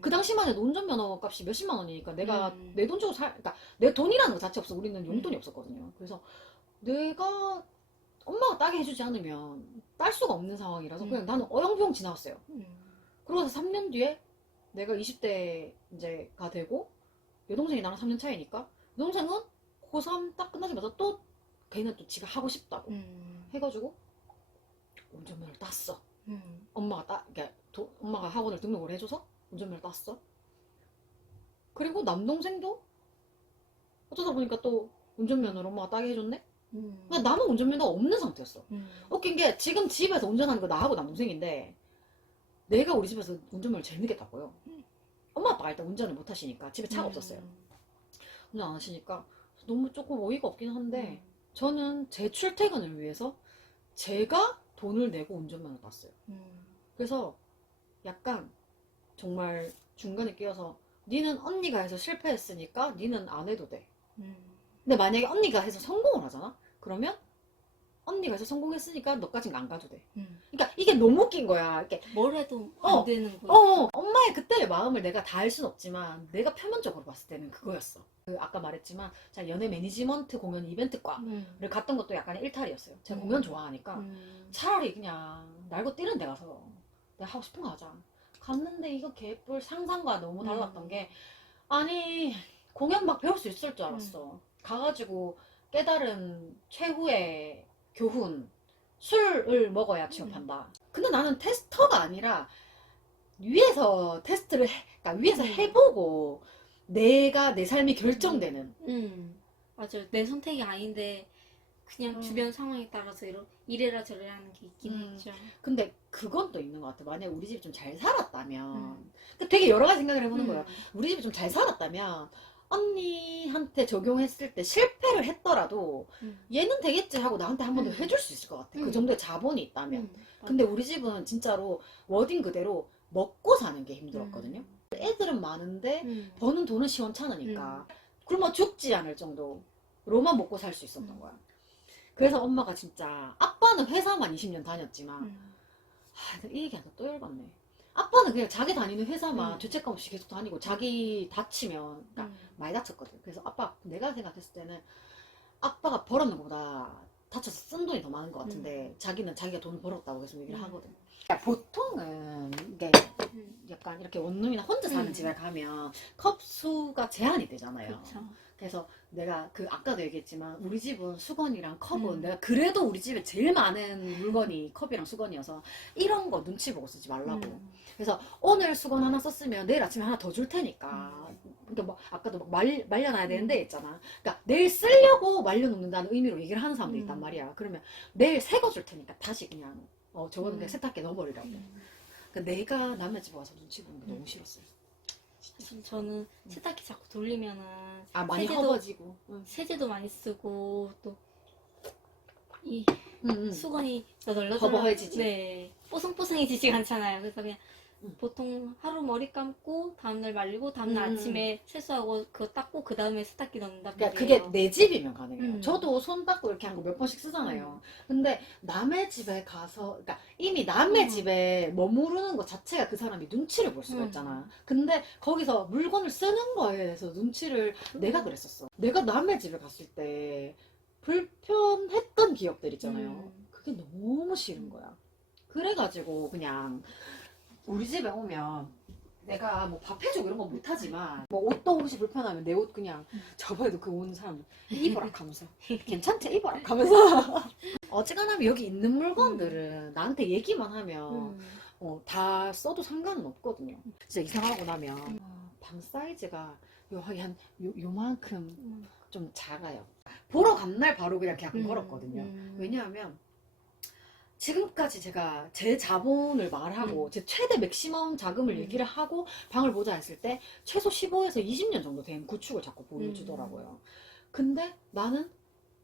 그 당시만 해도 운전면허 값이 몇십만 원이니까 내가 내 돈 주고 그러니까 내 돈이라는 거 자체 없어. 우리는 용돈이 없었거든요. 그래서 내가 엄마가 따게 해주지 않으면 딸 수가 없는 상황이라서 그냥 나는 어영부영 지나갔어요. 그러고서 3년 뒤에 내가 20대 이제가 되고 여동생이 나랑 3년 차이니까 여동생은 고3 딱 끝나자마자 또 걔는 또 지가 하고 싶다고 해가지고 운전면허를 땄어. 그러니까 엄마가 학원을 등록을 해줘서 운전면허를 땄어. 그리고 남동생도 어쩌다 보니까 또 운전면허를 엄마가 따게 해줬네? 근데 나는 운전면허가 없는 상태였어. 웃긴 게 지금 집에서 운전하는 거 나하고 남동생인데 내가 우리 집에서 운전면허를 제일 늦게 땄고요. 엄마 아빠가 일단 운전을 못 하시니까 집에 차가 없었어요. 운전 안 하시니까 너무 조금 어이가 없긴 한데 저는 제 출퇴근을 위해서 제가 돈을 내고 운전면허를 땄어요. 그래서 약간 정말 중간에 끼어서 니는 언니가 해서 실패했으니까 니는 안 해도 돼. 근데 만약에 언니가 해서 성공을 하잖아? 그러면 언니가 해서 성공했으니까 너까진 안 가도 돼. 그러니까 이게 너무 웃긴 거야. 이렇게 뭘 해도 안 되는 거야. 엄마의 그때의 마음을 내가 다 알 순 없지만 내가 표면적으로 봤을 때는 그거였어. 아까 말했지만 제가 연예 매니지먼트 공연 이벤트과를 갔던 것도 약간 일탈이었어요. 제가 공연 좋아하니까 차라리 그냥 날고 뛰는 데 가서 내가 하고 싶은 거 하자. 갔는데 이거 개뿔 상상과 너무 달랐던 게 아니 공연 막 배울 수 있을 줄 알았어. 가가지고 깨달은 최후의 교훈 술을 먹어야 취업한다. 근데 나는 테스터가 아니라 위에서 테스트를 그러니까 위에서 해보고 내가 내 삶이 결정되는. 맞아요. 내 선택이 아닌데 그냥 주변 상황에 따라서 이래라 저래라 하는 게 있긴 했죠. 근데 그건 또 있는 것 같아. 만약에 우리 집이 좀 잘 살았다면 되게 여러 가지 생각을 해보는 거예요. 우리 집이 좀 잘 살았다면 언니한테 적용했을 때 실패를 했더라도 얘는 되겠지 하고 나한테 한 번 더 해줄 수 있을 것 같아. 그 정도의 자본이 있다면. 근데 우리 집은 진짜로 워딩 그대로 먹고 사는 게 힘들었거든요. 애들은 많은데 버는 돈은 시원찮으니까 굶어 죽지 않을 정도로만 먹고 살 수 있었던 거야. 그래서 엄마가 진짜 아빠는 회사만 20년 다녔지만 이 얘기하다 또 열받네. 아빠는 그냥 자기 다니는 회사만 죄책감 없이 계속 다니고 자기 다치면 그러니까 많이 다쳤거든. 그래서 아빠 내가 생각했을 때는 아빠가 벌었는 것보다 다쳐서 쓴 돈이 더 많은 것 같은데 자기는 자기가 돈 벌었다고 계속 얘기를 하거든. 그러니까 보통은 이게 약간 이렇게 원룸이나 혼자 사는 집에 가면 컵 수가 제한이 되잖아요. 그쵸. 그래서 내가 그 아까도 얘기했지만 우리 집은 수건이랑 컵은 내가 그래도 우리 집에 제일 많은 물건이 컵이랑 수건이어서 이런 거 눈치 보고 쓰지 말라고. 그래서 오늘 수건 하나 썼으면 내일 아침에 하나 더 줄 테니까. 그러니까 뭐 아까도 막 말려놔야 되는데 있잖아. 그러니까 내일 쓰려고 말려놓는다는 의미로 얘기를 하는 사람도 있단 말이야. 그러면 내일 새 거 줄 테니까 다시 그냥 저거는 그냥 세탁기에 넣어버리라고. 그러니까 내가 남의 집에 와서 눈치 보는 게 너무 싫었어요. 사실 저는 세탁기 자꾸 돌리면은 많이 허버지고. 세제도 많이 쓰고 또 이 응. 수건이 널널 허버해지지. 네, 뽀송뽀송해지지가 않잖아요. 그래서 그냥 보통 하루 머리 감고 다음날 말리고 다음날 아침에 세수하고 그거 닦고 그 다음에 세탁기 넣는단 말이에요. 그러니까 그게 내 집이면 가능해요. 저도 손 닦고 이렇게 한 거 몇 번씩 쓰잖아요. 근데 남의 집에 가서, 그러니까 이미 남의 집에 머무르는 것 자체가 그 사람이 눈치를 볼 수가 있잖아. 근데 거기서 물건을 쓰는 거에 대해서 눈치를 내가 그랬었어. 내가 남의 집에 갔을 때 불편했던 기억들 있잖아요. 그게 너무 싫은 거야. 그래가지고 그냥 우리 집에 오면 내가 뭐 밥 해주고 이런 건 못하지만 뭐 옷도 혹시 불편하면 내 옷 그냥 저번에도 그 온 사람 입어라 하면서 괜찮지 입어라 하면서 어지간하면 여기 있는 물건들은 나한테 얘기만 하면 다 써도 상관은 없거든요. 진짜 이상하고 나면 방 사이즈가 요만큼 좀 작아요. 보러 간 날 바로 그냥 계약금 걸었거든요. 왜냐하면 지금까지 제가 제 자본을 말하고 제 최대 맥시멈 자금을 얘기를 하고 방을 보자 했을 때 최소 15에서 20년 정도 된 구축을 자꾸 보여주더라고요. 근데 나는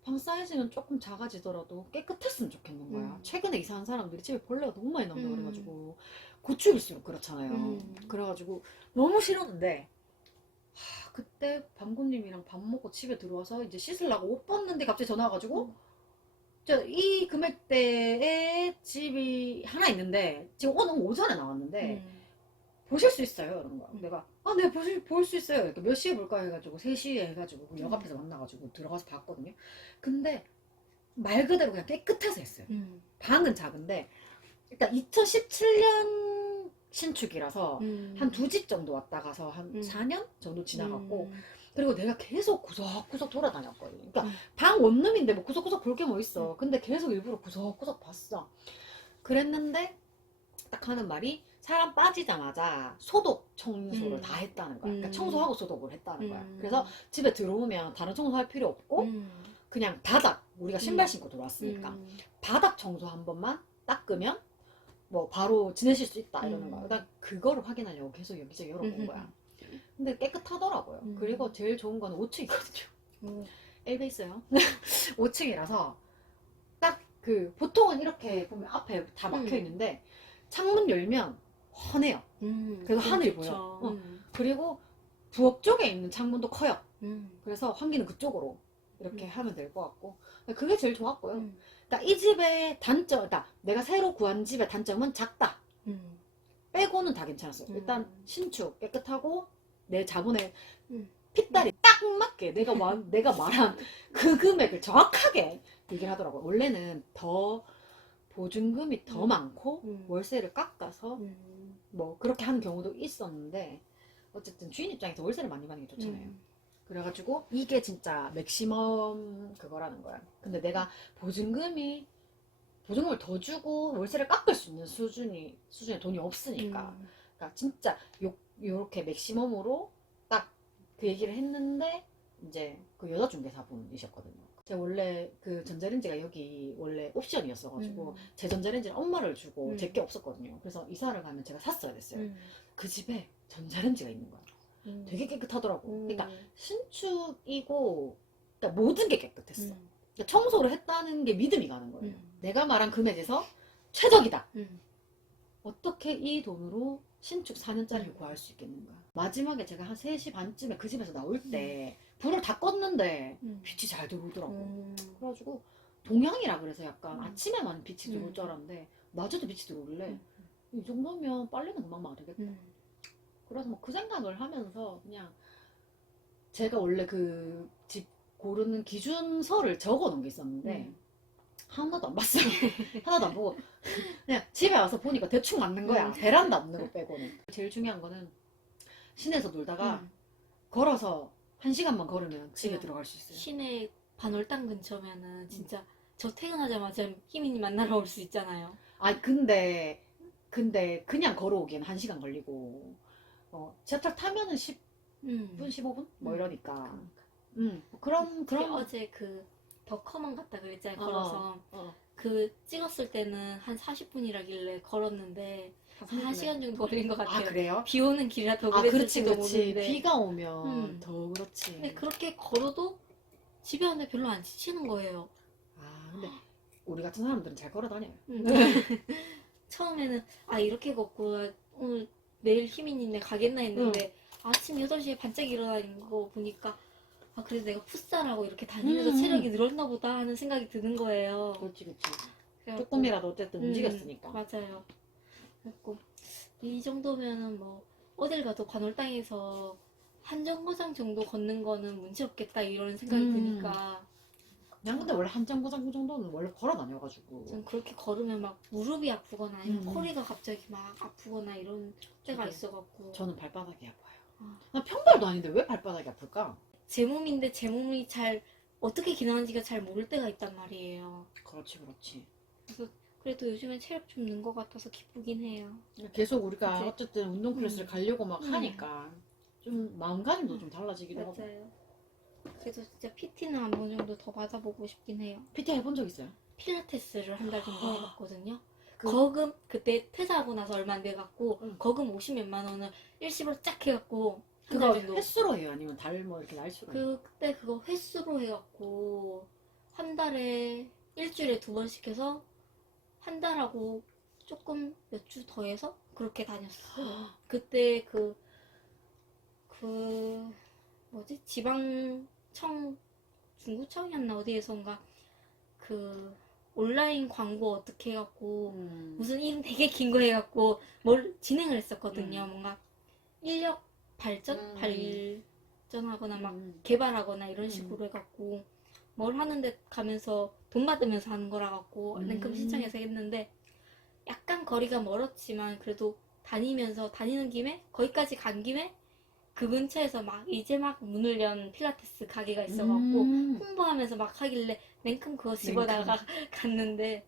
방 사이즈는 조금 작아지더라도 깨끗했으면 좋겠는 거야. 최근에 이사한 사람들이 집에 벌레가 너무 많이 난다 그래가지고 구축일수록 그렇잖아요. 그래가지고 너무 싫었는데 그때 방구님이랑 밥 먹고 집에 들어와서 이제 씻으려고 옷 벗는데 갑자기 전화 와가지고 이 금액대에 집이 하나 있는데 지금 오늘 오전에 나왔는데 보실 수 있어요? 이런 거야. 내가 네 볼 수 있어요. 이렇게 몇 시에 볼까 해가지고 3시에 해가지고 역 앞에서 만나가지고 들어가서 봤거든요. 근데 말 그대로 그냥 깨끗해서 했어요. 방은 작은데 일단 2017년 신축이라서 한 2집 정도 왔다 가서 한 4년 정도 지나갔고 그리고 내가 계속 구석구석 돌아다녔거든요. 그러니까 방 원룸인데 뭐 구석구석 볼 게 뭐 있어. 근데 계속 일부러 구석구석 봤어. 그랬는데 딱 하는 말이 사람 빠지자마자 소독 청소를 다 했다는 거야. 그러니까 청소하고 소독을 했다는 거야. 그래서 집에 들어오면 다른 청소할 필요 없고 그냥 바닥 우리가 신발 신고 들어왔으니까 바닥 청소 한 번만 닦으면 뭐 바로 지내실 수 있다 이러는 거야. 그러니까 그거를 확인하려고 계속 여기저기 열어본 거야. 근데 깨끗하더라고요. 그리고 제일 좋은 건 5층이거든요. 엘베이스요. 5층이라서 딱 그 보통은 이렇게 보면 앞에 다 막혀 있는데 창문 열면 환해요. 그래서 하늘이 보여. 그리고 부엌 쪽에 있는 창문도 커요. 그래서 환기는 그쪽으로 이렇게 하면 될 것 같고 그게 제일 좋았고요. 그러니까 이 집의 단점, 그러니까 내가 새로 구한 집의 단점은 작다. 빼고는 다 괜찮았어요. 일단 신축 깨끗하고 내 자본에 핏달이 딱 맞게 내가 말한 그 금액을 정확하게 얘기를 하더라고요. 원래는 더 보증금이 더 많고 월세를 깎아서 뭐 그렇게 하는 경우도 있었는데 어쨌든 주인 입장에서 월세를 많이 받는 게 좋잖아요. 그래가지고 이게 진짜 맥시멈 그거라는 거야. 근데 내가 보증금을 더 주고 월세를 깎을 수 있는 수준의 돈이 없으니까 그러니까 진짜 요렇게 맥시멈으로 딱 그 얘기를 했는데 이제 그 여자중개사분이셨거든요. 제가 원래 그 전자레인지가 여기 원래 옵션이었어가지고 제 전자레인지를 엄마를 주고 제 게 없었거든요. 그래서 이사를 가면 제가 샀어야 됐어요. 그 집에 전자레인지가 있는 거야. 되게 깨끗하더라고. 그러니까 신축이고 그러니까 모든 게 깨끗했어. 그러니까 청소를 했다는 게 믿음이 가는 거예요. 내가 말한 금액에서 최적이다. 어떻게 이 돈으로 신축 4년짜리를 구할 수 있겠는가. 마지막에 제가 한 3시 반쯤에 그 집에서 나올 때 불을 다 껐는데 빛이 잘 들어오더라고. 그래가지고 동양이라 그래서 약간 아침에만 빛이 들어올 줄 알았는데 낮에도 빛이 들어올래. 이 정도면 빨래는 금방 마르겠다. 그래서 뭐 그 생각을 하면서 그냥 제가 원래 그 집 고르는 기준서를 적어 놓은 게 있었는데 하나도 안 봤어. 하나도 안 보고 그냥 집에 와서 보니까 대충 맞는 거야. 베란다 없는 거 빼고는. 제일 중요한 거는 시내에서 놀다가 걸어서 1시간만 걸으면 집에 그래요. 들어갈 수 있어요. 시내 반월당 근처면은 진짜 저 퇴근하자마자 희민이 만나러 올 수 있잖아요. 아 근데 그냥 걸어오기엔 1시간 걸리고 지하철 타면은 10분 15분 뭐 이러니까 그런 특히 어제 그 더 커먼 갔다 그랬잖아요. 걸어서 그 찍었을 때는 한 40분이라길래 걸었는데 한 1시간 정도 걸린 것 아 같아요. 그래요? 비 오는 길이라 더 아 그랬을지도 그렇지 모르는데. 비가 오면 더 그렇지. 근데 그렇게 걸어도 집에 왔는데 별로 안 지치는 거예요. 아 근데 우리 같은 사람들은 잘 걸어 다녀요. 처음에는 아 이렇게 걷고 오늘 내일 희민이네 가겠나 했는데 아침 8시에 반짝 일어나는 거 보니까 아 그래도 내가 풋살하고 이렇게 다니면서 체력이 늘었나 보다 하는 생각이 드는 거예요. 그렇지 그래갖고, 조금이라도 어쨌든 움직였으니까. 맞아요. 그래갖고 이 정도면은 뭐 어딜 가도 관월당에서 한 정거장 정도 걷는 거는 문제 없겠다 이런 생각이 드니까 난 근데 원래 한 정거장 정도는 원래 걸어 다녀가지고 전 그렇게 걸으면 막 무릎이 아프거나 아니면 음. 허리가 갑자기 막 아프거나 이런 때가 있어갖고 저는 발바닥이 아파요. 아. 나 평발도 아닌데 왜 발바닥이 아플까? 제 몸인데 제 몸이 잘 어떻게 기능하는지가 잘 모를 때가 있단 말이에요. 그렇지. 그래도 요즘엔 체력 좀 는 것 같아서 기쁘긴 해요. 계속 우리가 그치? 어쨌든 운동 클래스를 가려고 막 음. 하니까 좀 마음가짐도 좀 달라지기도 하고. 맞아요. 그래도 진짜 PT는 한 번 정도 더 받아보고 싶긴 해요. PT 해본 적 있어요? 필라테스를 한 달 정도 해봤거든요. 그- 거금 그때 퇴사하고 나서 얼마 안 돼갖고 응. 거금 50몇만 원을 일시불로 쫙 해갖고 한 그거 달 정도. 횟수로 해요? 아니면 달 뭐 이렇게 날수로 해요? 그때 그거 횟수로 해갖고 한 달에 일주일에 2번씩 해서 한 달하고 조금 몇 주 더 해서 그렇게 다녔어요. 그때 그 뭐지 지방청 중구청이었나 어디에선가 그 온라인 광고 어떻게 해갖고 무슨 이름 되게 긴 거 해갖고 뭘 진행을 했었거든요. 뭔가 인력 발전하거나 막 개발하거나 이런 식으로 해갖고 뭘 하는데 가면서 돈 받으면서 하는 거라 갖고 랭큼 신청해서 했는데 약간 거리가 멀었지만 그래도 다니는 김에 거기까지 간 김에 그 근처에서 막 이제 막 문을 연 필라테스 가게가 있어갖고 홍보하면서 막 하길래 냉큼 그거 집어다가 갔는데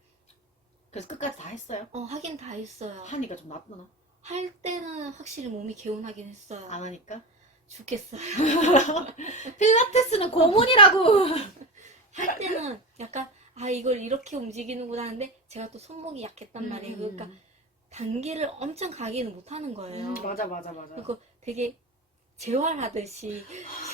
그래서 끝까지 다 했어요? 하긴 다 했어요. 하니까 좀 낫구나. 할 때는 확실히 몸이 개운하긴 했어요. 안 하니까? 죽겠어요. 필라테스는 고문이라고! 할 때는 약간 이걸 이렇게 움직이는구나 하는데 제가 또 손목이 약했단 말이에요. 그러니까 단계를 엄청 가기는 못하는 거예요. 맞아. 그리고 되게 재활하듯이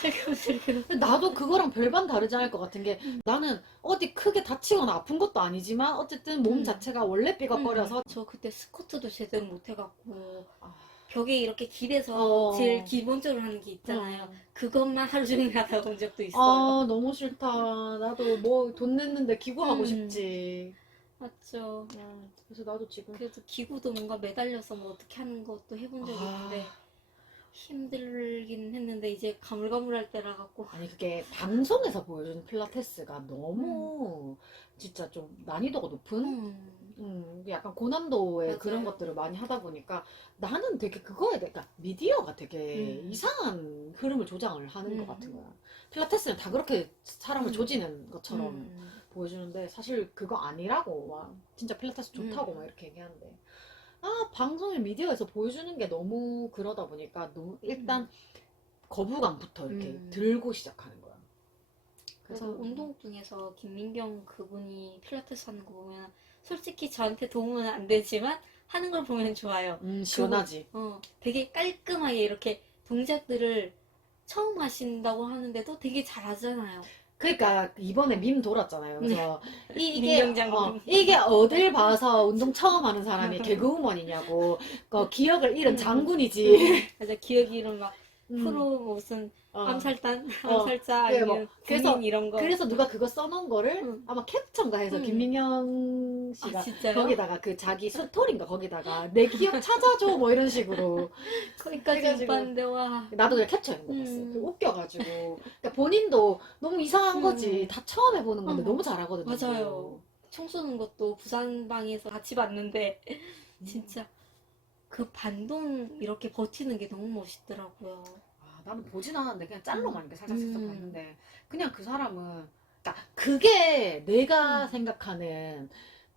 슬금슬금. 나도 그거랑 별반 다르지 않을 것 같은 게 나는 어디 크게 다치거나 아픈 것도 아니지만 어쨌든 몸 자체가 원래 삐걱거려서 저 그때 스쿼트도 제대로 못해갖고 아. 벽에 이렇게 기대서 어. 제일 기본적으로 하는 게 있잖아요. 그것만 하루 종일 하다 본 적도 있어요. 아 너무 싫다. 나도 뭐 돈 냈는데 기구하고 음. 싶지. 맞죠. 그래서 나도 지금 그래도 기구도 뭔가 매달려서 뭐 어떻게 하는 것도 해본 적이 있는데 힘들긴 했는데 이제 가물가물할 때라 갖고 아니 그게 방송에서 보여주는 필라테스가 너무 진짜 좀 난이도가 높은 약간 고난도의 맞아요. 그런 것들을 많이 하다 보니까 나는 되게 그거에 대해 그러니까 미디어가 되게 이상한 흐름을 조장을 하는 것 같은 거야. 필라테스는 다 그렇게 사람을 조지는 것처럼 보여주는데 사실 그거 아니라고 막 진짜 필라테스 좋다고 막 이렇게 얘기하는데 방송에 미디어에서 보여주는 게 너무 그러다 보니까 일단 거부감부터 이렇게 들고 시작하는 거야. 그래서 운동 중에서 김민경 그분이 필라테스 하는 거 보면 솔직히 저한테 도움은 안 되지만 하는 걸 보면 좋아요. 시원하지. 되게 깔끔하게 이렇게 동작들을 처음 하신다고 하는데도 되게 잘하잖아요. 그러니까 이번에 밈 돌았잖아요. 그래서 민경장군. 이게 어딜 봐서 운동 처음 하는 사람이 개그우먼이냐고 기억을 잃은 장군이지. 맞아, 기억이 이런 막 프로 무슨 암살단, 암살자 그래, 아니면 그래서 군인 이런 거. 그래서 누가 그거 써놓은 거를 아마 캡처인가 해서 김민경 씨가 진짜요? 거기다가 그 자기 스토리인가 거기다가 내 기억 찾아줘 뭐 이런 식으로 거기까지 못 해가지고. 봤는데 와. 나도 그냥 캡처한 거 봤어. 웃겨가지고 그러니까 본인도 너무 이상한 거지. 다 처음 해보는 건데 너무 잘하거든요. 맞아요. 총 쏘는 것도 부산방에서 같이 봤는데 진짜 그 반동 이렇게 버티는 게 너무 멋있더라고요. 아, 나는 보진 않았는데 그냥 짤로만 이렇게 살짝 음. 봤는데 그냥 그 사람은 그러니까 그게 내가 음. 생각하는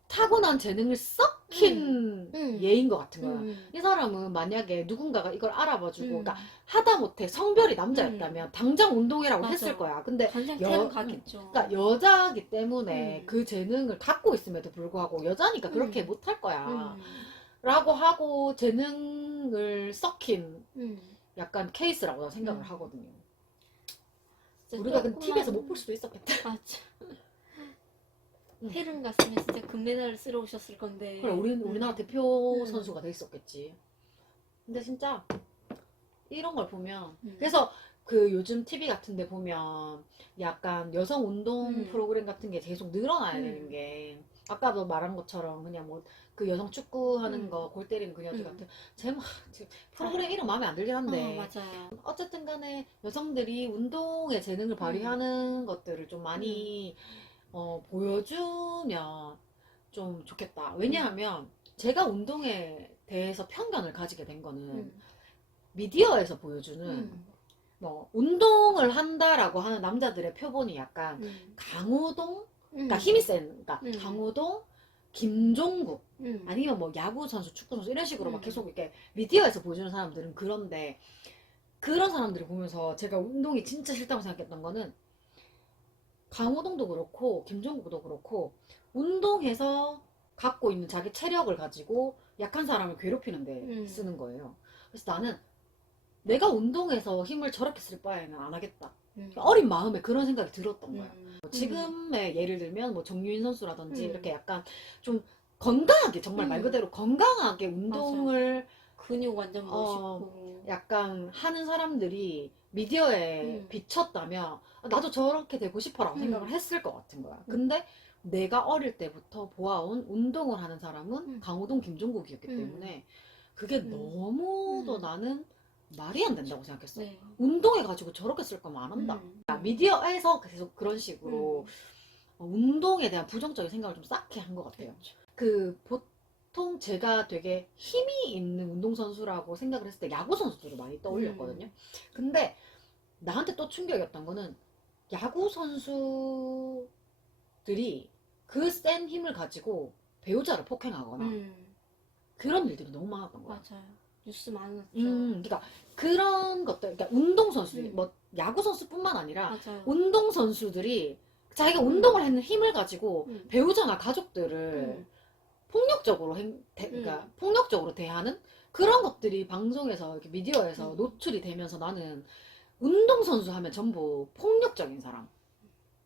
타고난 재능을 썩힌 예인 것 같은 거야. 이 사람은 만약에 누군가가 이걸 알아봐주고 그러니까 하다못해 성별이 남자였다면 당장 운동해라고 맞아. 했을 거야. 근데 당장 여- 태양 가겠죠. 그러니까 여자기 때문에 음. 그 재능을 갖고 있음에도 불구하고 여자니까 그렇게 못할 거야. 음. 라고 하고 재능을 썩힌 음. 약간 케이스라고 나 생각을 음. 하거든요. 진짜 우리가 그 조그만- TV에서 못 볼 수도 있었겠다. 맞아. 페룬 갔으면 진짜 금메달을 쓸어 오셨을 건데. 그래, 우리나라 대표 음. 선수가 돼 있었겠지. 근데 진짜 이런 걸 보면 음. 그래서 그 요즘 TV 같은 데 보면 약간 여성 운동 프로그램 같은 게 계속 늘어나야 되는 게 아까도 말한 것처럼 그냥 뭐 그 여성 축구 하는 거 골 때리는 그 여자 같은 제목 프로그램 이름 마음에 안 들긴 한데 맞아요. 어쨌든 간에 여성들이 운동의 재능을 발휘하는 것들을 좀 많이 보여주면 좀 좋겠다. 왜냐하면 제가 운동에 대해서 편견을 가지게 된 거는 미디어에서 보여주는 뭐 운동을 한다라고 하는 남자들의 표본이 약간 강호동, 그러니까 힘이 센, 그러니까 강호동, 김종국 아니면 뭐 야구 선수, 축구 선수 이런 식으로 막 계속 이렇게 미디어에서 보여주는 사람들은 그런데 그런 사람들을 보면서 제가 운동이 진짜 싫다고 생각했던 거는 강호동도 그렇고 김종국도 그렇고 운동해서 갖고 있는 자기 체력을 가지고 약한 사람을 괴롭히는데 쓰는 거예요. 그래서 나는 내가 운동해서 힘을 저렇게 쓸 바에는 안 하겠다. 어린 마음에 그런 생각이 들었던 거야. 지금의 예를 들면 뭐 정유인 선수라든지 이렇게 약간 좀 건강하게 정말 말 그대로 건강하게 운동을 근육 완전 멋있고 약간 하는 사람들이 미디어에 비쳤다면 나도 저렇게 되고 싶어라고 생각을 했을 것 같은 거야. 근데 내가 어릴 때부터 보아온 운동을 하는 사람은 강호동, 김종국이었기 때문에 그게 너무도 나는 말이 안 된다고 생각했어. 네. 운동해가지고 저렇게 쓸 거면 안 한다. 미디어에서 계속 그런 식으로 운동에 대한 부정적인 생각을 좀 쌓게 한 것 같아요. 그 보통 제가 되게 힘이 있는 운동선수라고 생각을 했을 때 야구 선수들을 많이 떠올렸거든요. 근데 나한테 또 충격이었던 거는 야구 선수들이 그 센 힘을 가지고 배우자를 폭행하거나 그런 일들이 너무 많았던 거야. 맞아요. 뉴스 많았죠. 그러니까 그런 것들, 그러니까 운동선수들, 뭐 야구 선수뿐만 아니라 맞아요. 운동선수들이 자기가 운동을 했는 힘을 가지고 배우자나 가족들을 폭력적으로 그러니까 폭력적으로 대하는 그런 것들이 방송에서 이렇게 미디어에서 노출이 되면서 나는 운동선수 하면 전부 폭력적인 사람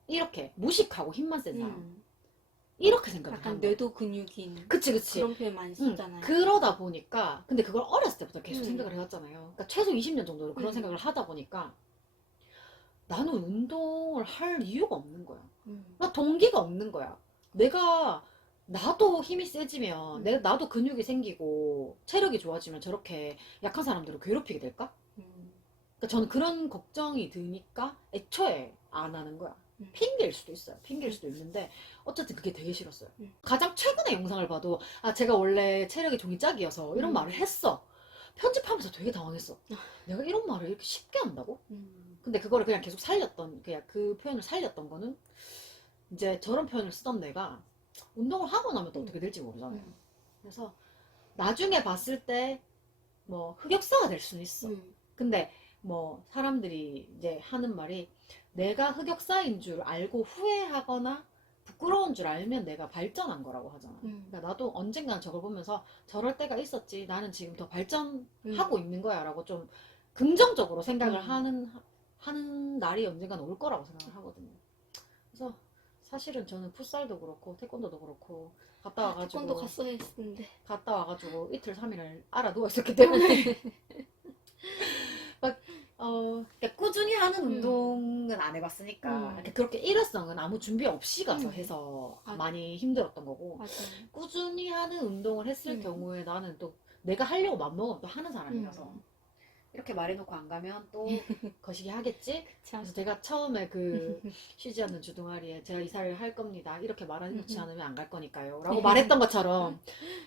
이렇게 무식하고 힘만 센 사람 이렇게 생각을 약간 하는 거야. 뇌도 근육인 그치 그런 표현 많이 쓰잖아요. 그러다 보니까 근데 그걸 어렸을 때부터 계속 생각을 해왔잖아요. 그러니까 최소 20년 정도를 그런 생각을 하다 보니까 나는 운동을 할 이유가 없는 거야. 나 동기가 없는 거야. 나도 힘이 세지면 나도 근육이 생기고 체력이 좋아지면 저렇게 약한 사람들을 괴롭히게 될까? 그러니까 저는 그런 걱정이 드니까 애초에 안 하는 거야. 핑계일 수도 있어요. 핑계일 수도 있는데 어쨌든 그게 되게 싫었어요. 가장 최근의 영상을 봐도 제가 원래 체력이 종이짝이어서 이런 말을 했어. 편집하면서 되게 당황했어. 내가 이런 말을 이렇게 쉽게 한다고? 근데 그거를 그냥 계속 살렸던 그냥 그 표현을 살렸던 거는 이제 저런 표현을 쓰던 내가 운동을 하고 나면 또 어떻게 될지 모르잖아요. 그래서 나중에 봤을 때 뭐 흑역사가 될 수는 있어. 근데 뭐 사람들이 이제 하는 말이 내가 흑역사인 줄 알고 후회하거나 부끄러운 줄 알면 내가 발전한 거라고 하잖아. 그러니까 나도 언젠간 저걸 보면서 저럴 때가 있었지. 나는 지금 더 발전하고 있는 거야 라고 좀 긍정적으로 생각을 하는 날이 언젠간 올 거라고 생각을 하거든요. 그래서 사실은 저는 풋살도 그렇고 태권도도 그렇고 갔다 태권도 갔어야 했는데 갔다 와가지고 이틀 3일을 알아 누워 있었기 때문에 그러니까 꾸준히 하는 운동은 안 해봤으니까 이렇게 그렇게 일회성은 아무 준비 없이 가서 해서 많이 힘들었던 거고 맞아요. 꾸준히 하는 운동을 했을 경우에 나는 또 내가 하려고 맘먹으면 또 하는 사람이라서 이렇게 말해놓고 안 가면 또 거시기 하겠지? 참. 그래서 제가 처음에 그 쉬지 않는 주둥아리에 제가 이사를 할 겁니다. 이렇게 말해놓지 않으면 안 갈 거니까요. 라고 말했던 것처럼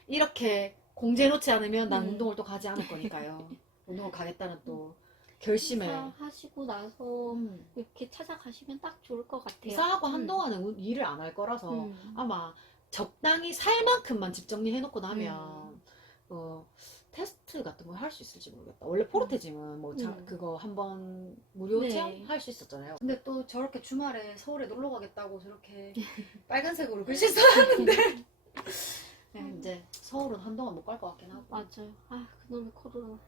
이렇게 공지해놓지 않으면 난 운동을 또 가지 않을 거니까요. 운동을 가겠다는 또 결심에. 하시고 나서 이렇게 찾아가시면 딱 좋을 것 같아요. 이사하고 한동안은 일을 안 할 거라서 아마 적당히 살 만큼만 집 정리해놓고 나면 테스트 같은 걸 할 수 있을지 모르겠다. 원래 포르테짐은 뭐 그거 한번 무료 네. 체험 할 수 있었잖아요. 근데 또 저렇게 주말에 서울에 놀러 가겠다고 저렇게 빨간색으로 글씨 써놨는데 이제 서울은 한동안 못 갈 것 같긴 하고. 맞아요. 아, 그놈의 코로나.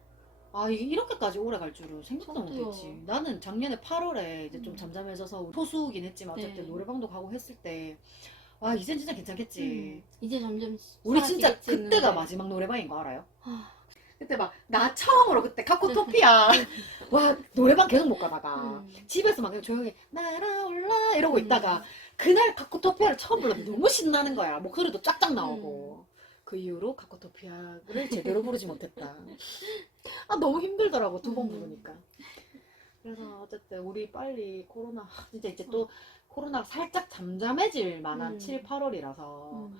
아, 이게 이렇게까지 오래 갈 줄은 생각도 저도요. 못했지. 나는 작년에 8월에 이제 좀 잠잠해져서 소수긴 했지만 어쨌든 네. 노래방도 가고 했을 때 와, 이젠 진짜 괜찮겠지. 이제 점점 우리 진짜 사라지겠지 그때가 했는데. 마지막 노래방인 거 알아요? 아, 그때 막 나 처음으로 그때 카코토피아 와 노래방 계속 못 가다가 집에서 막 조용히 날아올라 이러고 있다가 그날 카코토피아를 처음 불렀는데 너무 신나는 거야. 목소리도 쫙쫙 나오고 그 이후로 카코토피아를 제대로 부르지 못했다. 아 너무 힘들더라고 두 번 부르니까. 그래서 어쨌든 우리 빨리 코로나 진짜 이제 또 코로나가 살짝 잠잠해질 만한 7, 8월이라서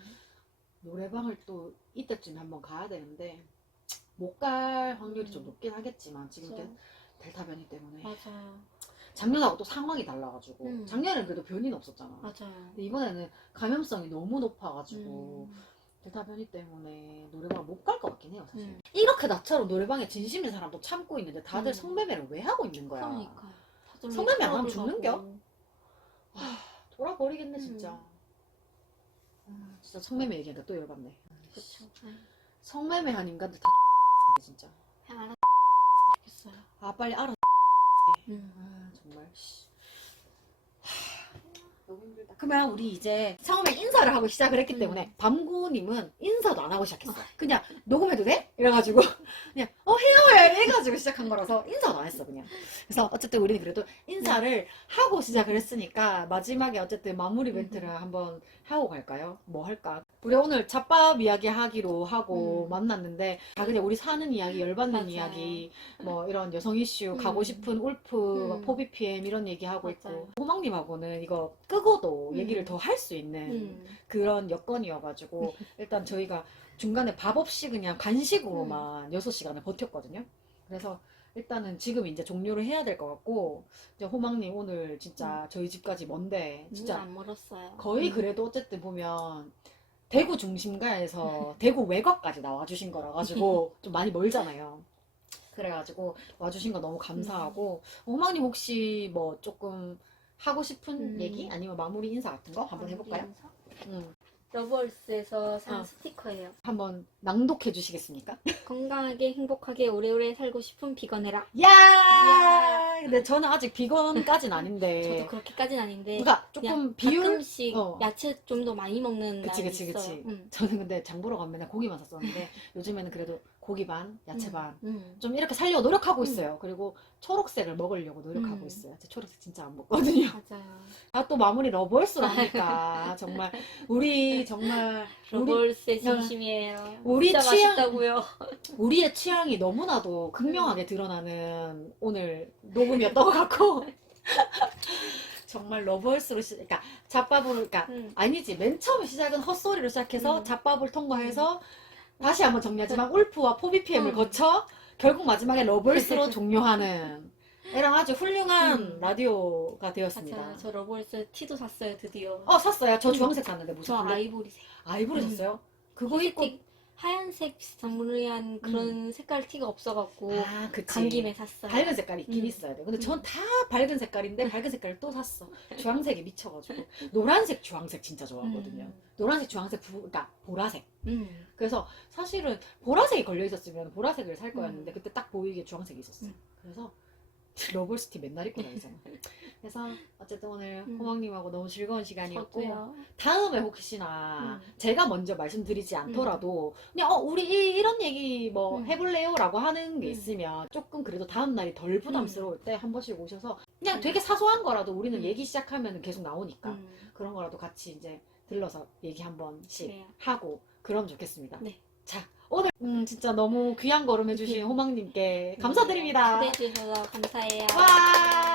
노래방을 또 이때쯤에 한번 가야 되는데 못 갈 확률이 좀 높긴 하겠지만 지금 그렇죠. 델타 변이 때문에 맞아요. 작년하고 또 상황이 달라가지고 작년에는 그래도 변이는 없었잖아. 맞아요. 근데 이번에는 감염성이 너무 높아가지고 델타 변이 때문에 노래방을 못 갈 것 같긴 해요 사실. 이렇게 나처럼 노래방에 진심인 사람도 참고 있는데 다들 성매매를 왜 하고 있는 거야. 그러니까요. 다들 성매매 안 하면 클럽을 죽는겨? 가고. 돌아버리겠네 진짜. 진짜 성매매 얘기하니까 또 열받네. 그쵸. 성매매 한 인간들 다 진짜. 알았겠어요. 아 빨리 알아. 정말. 너무 힘들다. 그러면 우리 이제 처음에 인사를 하고 시작을 했기 때문에 밤구님은 인사도 안 하고 시작했어. 그냥 녹음해도 돼? 이래가지고 그냥 해요 해가지고 시작한 거라서 인사도 안 했어 그냥. 그래서 어쨌든 우리는 그래도 인사를 하고 시작을 했으니까 마지막에 어쨌든 마무리 멘트를 한번 하고 갈까요? 뭐 할까? 우리 오늘 잡밥 이야기 하기로 하고 만났는데 다 그냥 우리 사는 이야기, 열받는 맞아요. 이야기, 뭐 이런 여성 이슈, 가고 싶은 울프, 포비 PM 이런 얘기 하고 있고 맞아요. 호망님하고는 이거 끄고도 얘기를 더 할 수 있는 그런 여건이어가지고 일단 저희가 중간에 밥 없이 그냥 간식으로만 6시간을 버텼거든요. 그래서 일단은 지금 이제 종료를 해야 될 것 같고 이제 호망님 오늘 진짜 저희 집까지 먼데 진짜 안 멀었어요. 거의 그래도 어쨌든 보면 대구 중심가에서 대구 외곽까지 나와주신 거라 가지고 좀 많이 멀잖아요. 그래가지고 와주신 거 너무 감사하고 호망님 혹시 뭐 조금 하고 싶은 얘기 아니면 마무리 인사 같은 거 한번 해볼까요? 러브월스에서 산 스티커예요. 한번 낭독해 주시겠습니까? 건강하게 행복하게 오래오래 살고 싶은 비건해라. 야! 근데 저는 아직 비건까지는 아닌데. 저도 그렇게까지는 아닌데. 그러니까 조금 비율 가끔씩 야채 좀 더 많이 먹는 그치 날이 그치 있어요. 그치. 저는 근데 장 보러 가면 맨날 고기만 샀었는데 요즘에는 그래도 고기 반, 야채 반. 좀 이렇게 살려고 노력하고 있어요. 그리고 초록색을 먹으려고 노력하고 있어요. 제 초록색 진짜 안 먹거든요. 맞아요. 아, 또 마무리 러브월스로 하니까 정말 우리 정말 러브월스의 진심이에요. 우리 진짜 취향- 맛있다고요. 우리의 취향이 너무나도 극명하게 드러나는 오늘 녹음이었던 것 같고 정말 러브월스로 그러니까 잡밥을 그러니까 아니지 맨 처음 시작은 헛소리로 시작해서 잡밥을 통과해서 다시 한번 정리하지만 울프와 포비피엠을 거쳐 결국 마지막에 러브월스로 종료하는 이런 아주 훌륭한 라디오가 되었습니다. 맞아요. 저 러브월스 티도 샀어요, 드디어. 샀어요. 저 주황색 샀는데 무슨 저 블랙- 아이보리색. 아이보리 샀어요? 그거 입고 하얀색 비스무리한 그런 색깔 티가 없어갖고 아 그치 간 김에 샀어요. 밝은 색깔이 있긴 있어야 돼. 근데 전 다 밝은 색깔인데 밝은 색깔을 또 샀어. 주황색에 미쳐가지고 노란색 주황색 진짜 좋아하거든요. 노란색 주황색 그러니까 보라색. 그래서 사실은 보라색이 걸려 있었으면 보라색을 살 거였는데 그때 딱 보이게 주황색이 있었어. 그래서 러블스티 맨날 입고 다니잖아. 그래서 어쨌든 오늘 호망님하고 너무 즐거운 시간이었고 저도요. 다음에 혹시나 제가 먼저 말씀드리지 않더라도 그냥 우리 이런 얘기 뭐 해볼래요? 라고 하는 게 있으면 조금 그래도 다음 날이 덜 부담스러울 때 한 번씩 오셔서 그냥 되게 사소한 거라도 우리는 얘기 시작하면 계속 나오니까 그런 거라도 같이 이제 들러서 얘기 한 번씩 그래요. 하고 그러면 좋겠습니다. 네. 자, 오늘 진짜 너무 귀한 걸음 해주신 네. 호망님께 감사드립니다. 초대해 주셔서 감사해요. 와.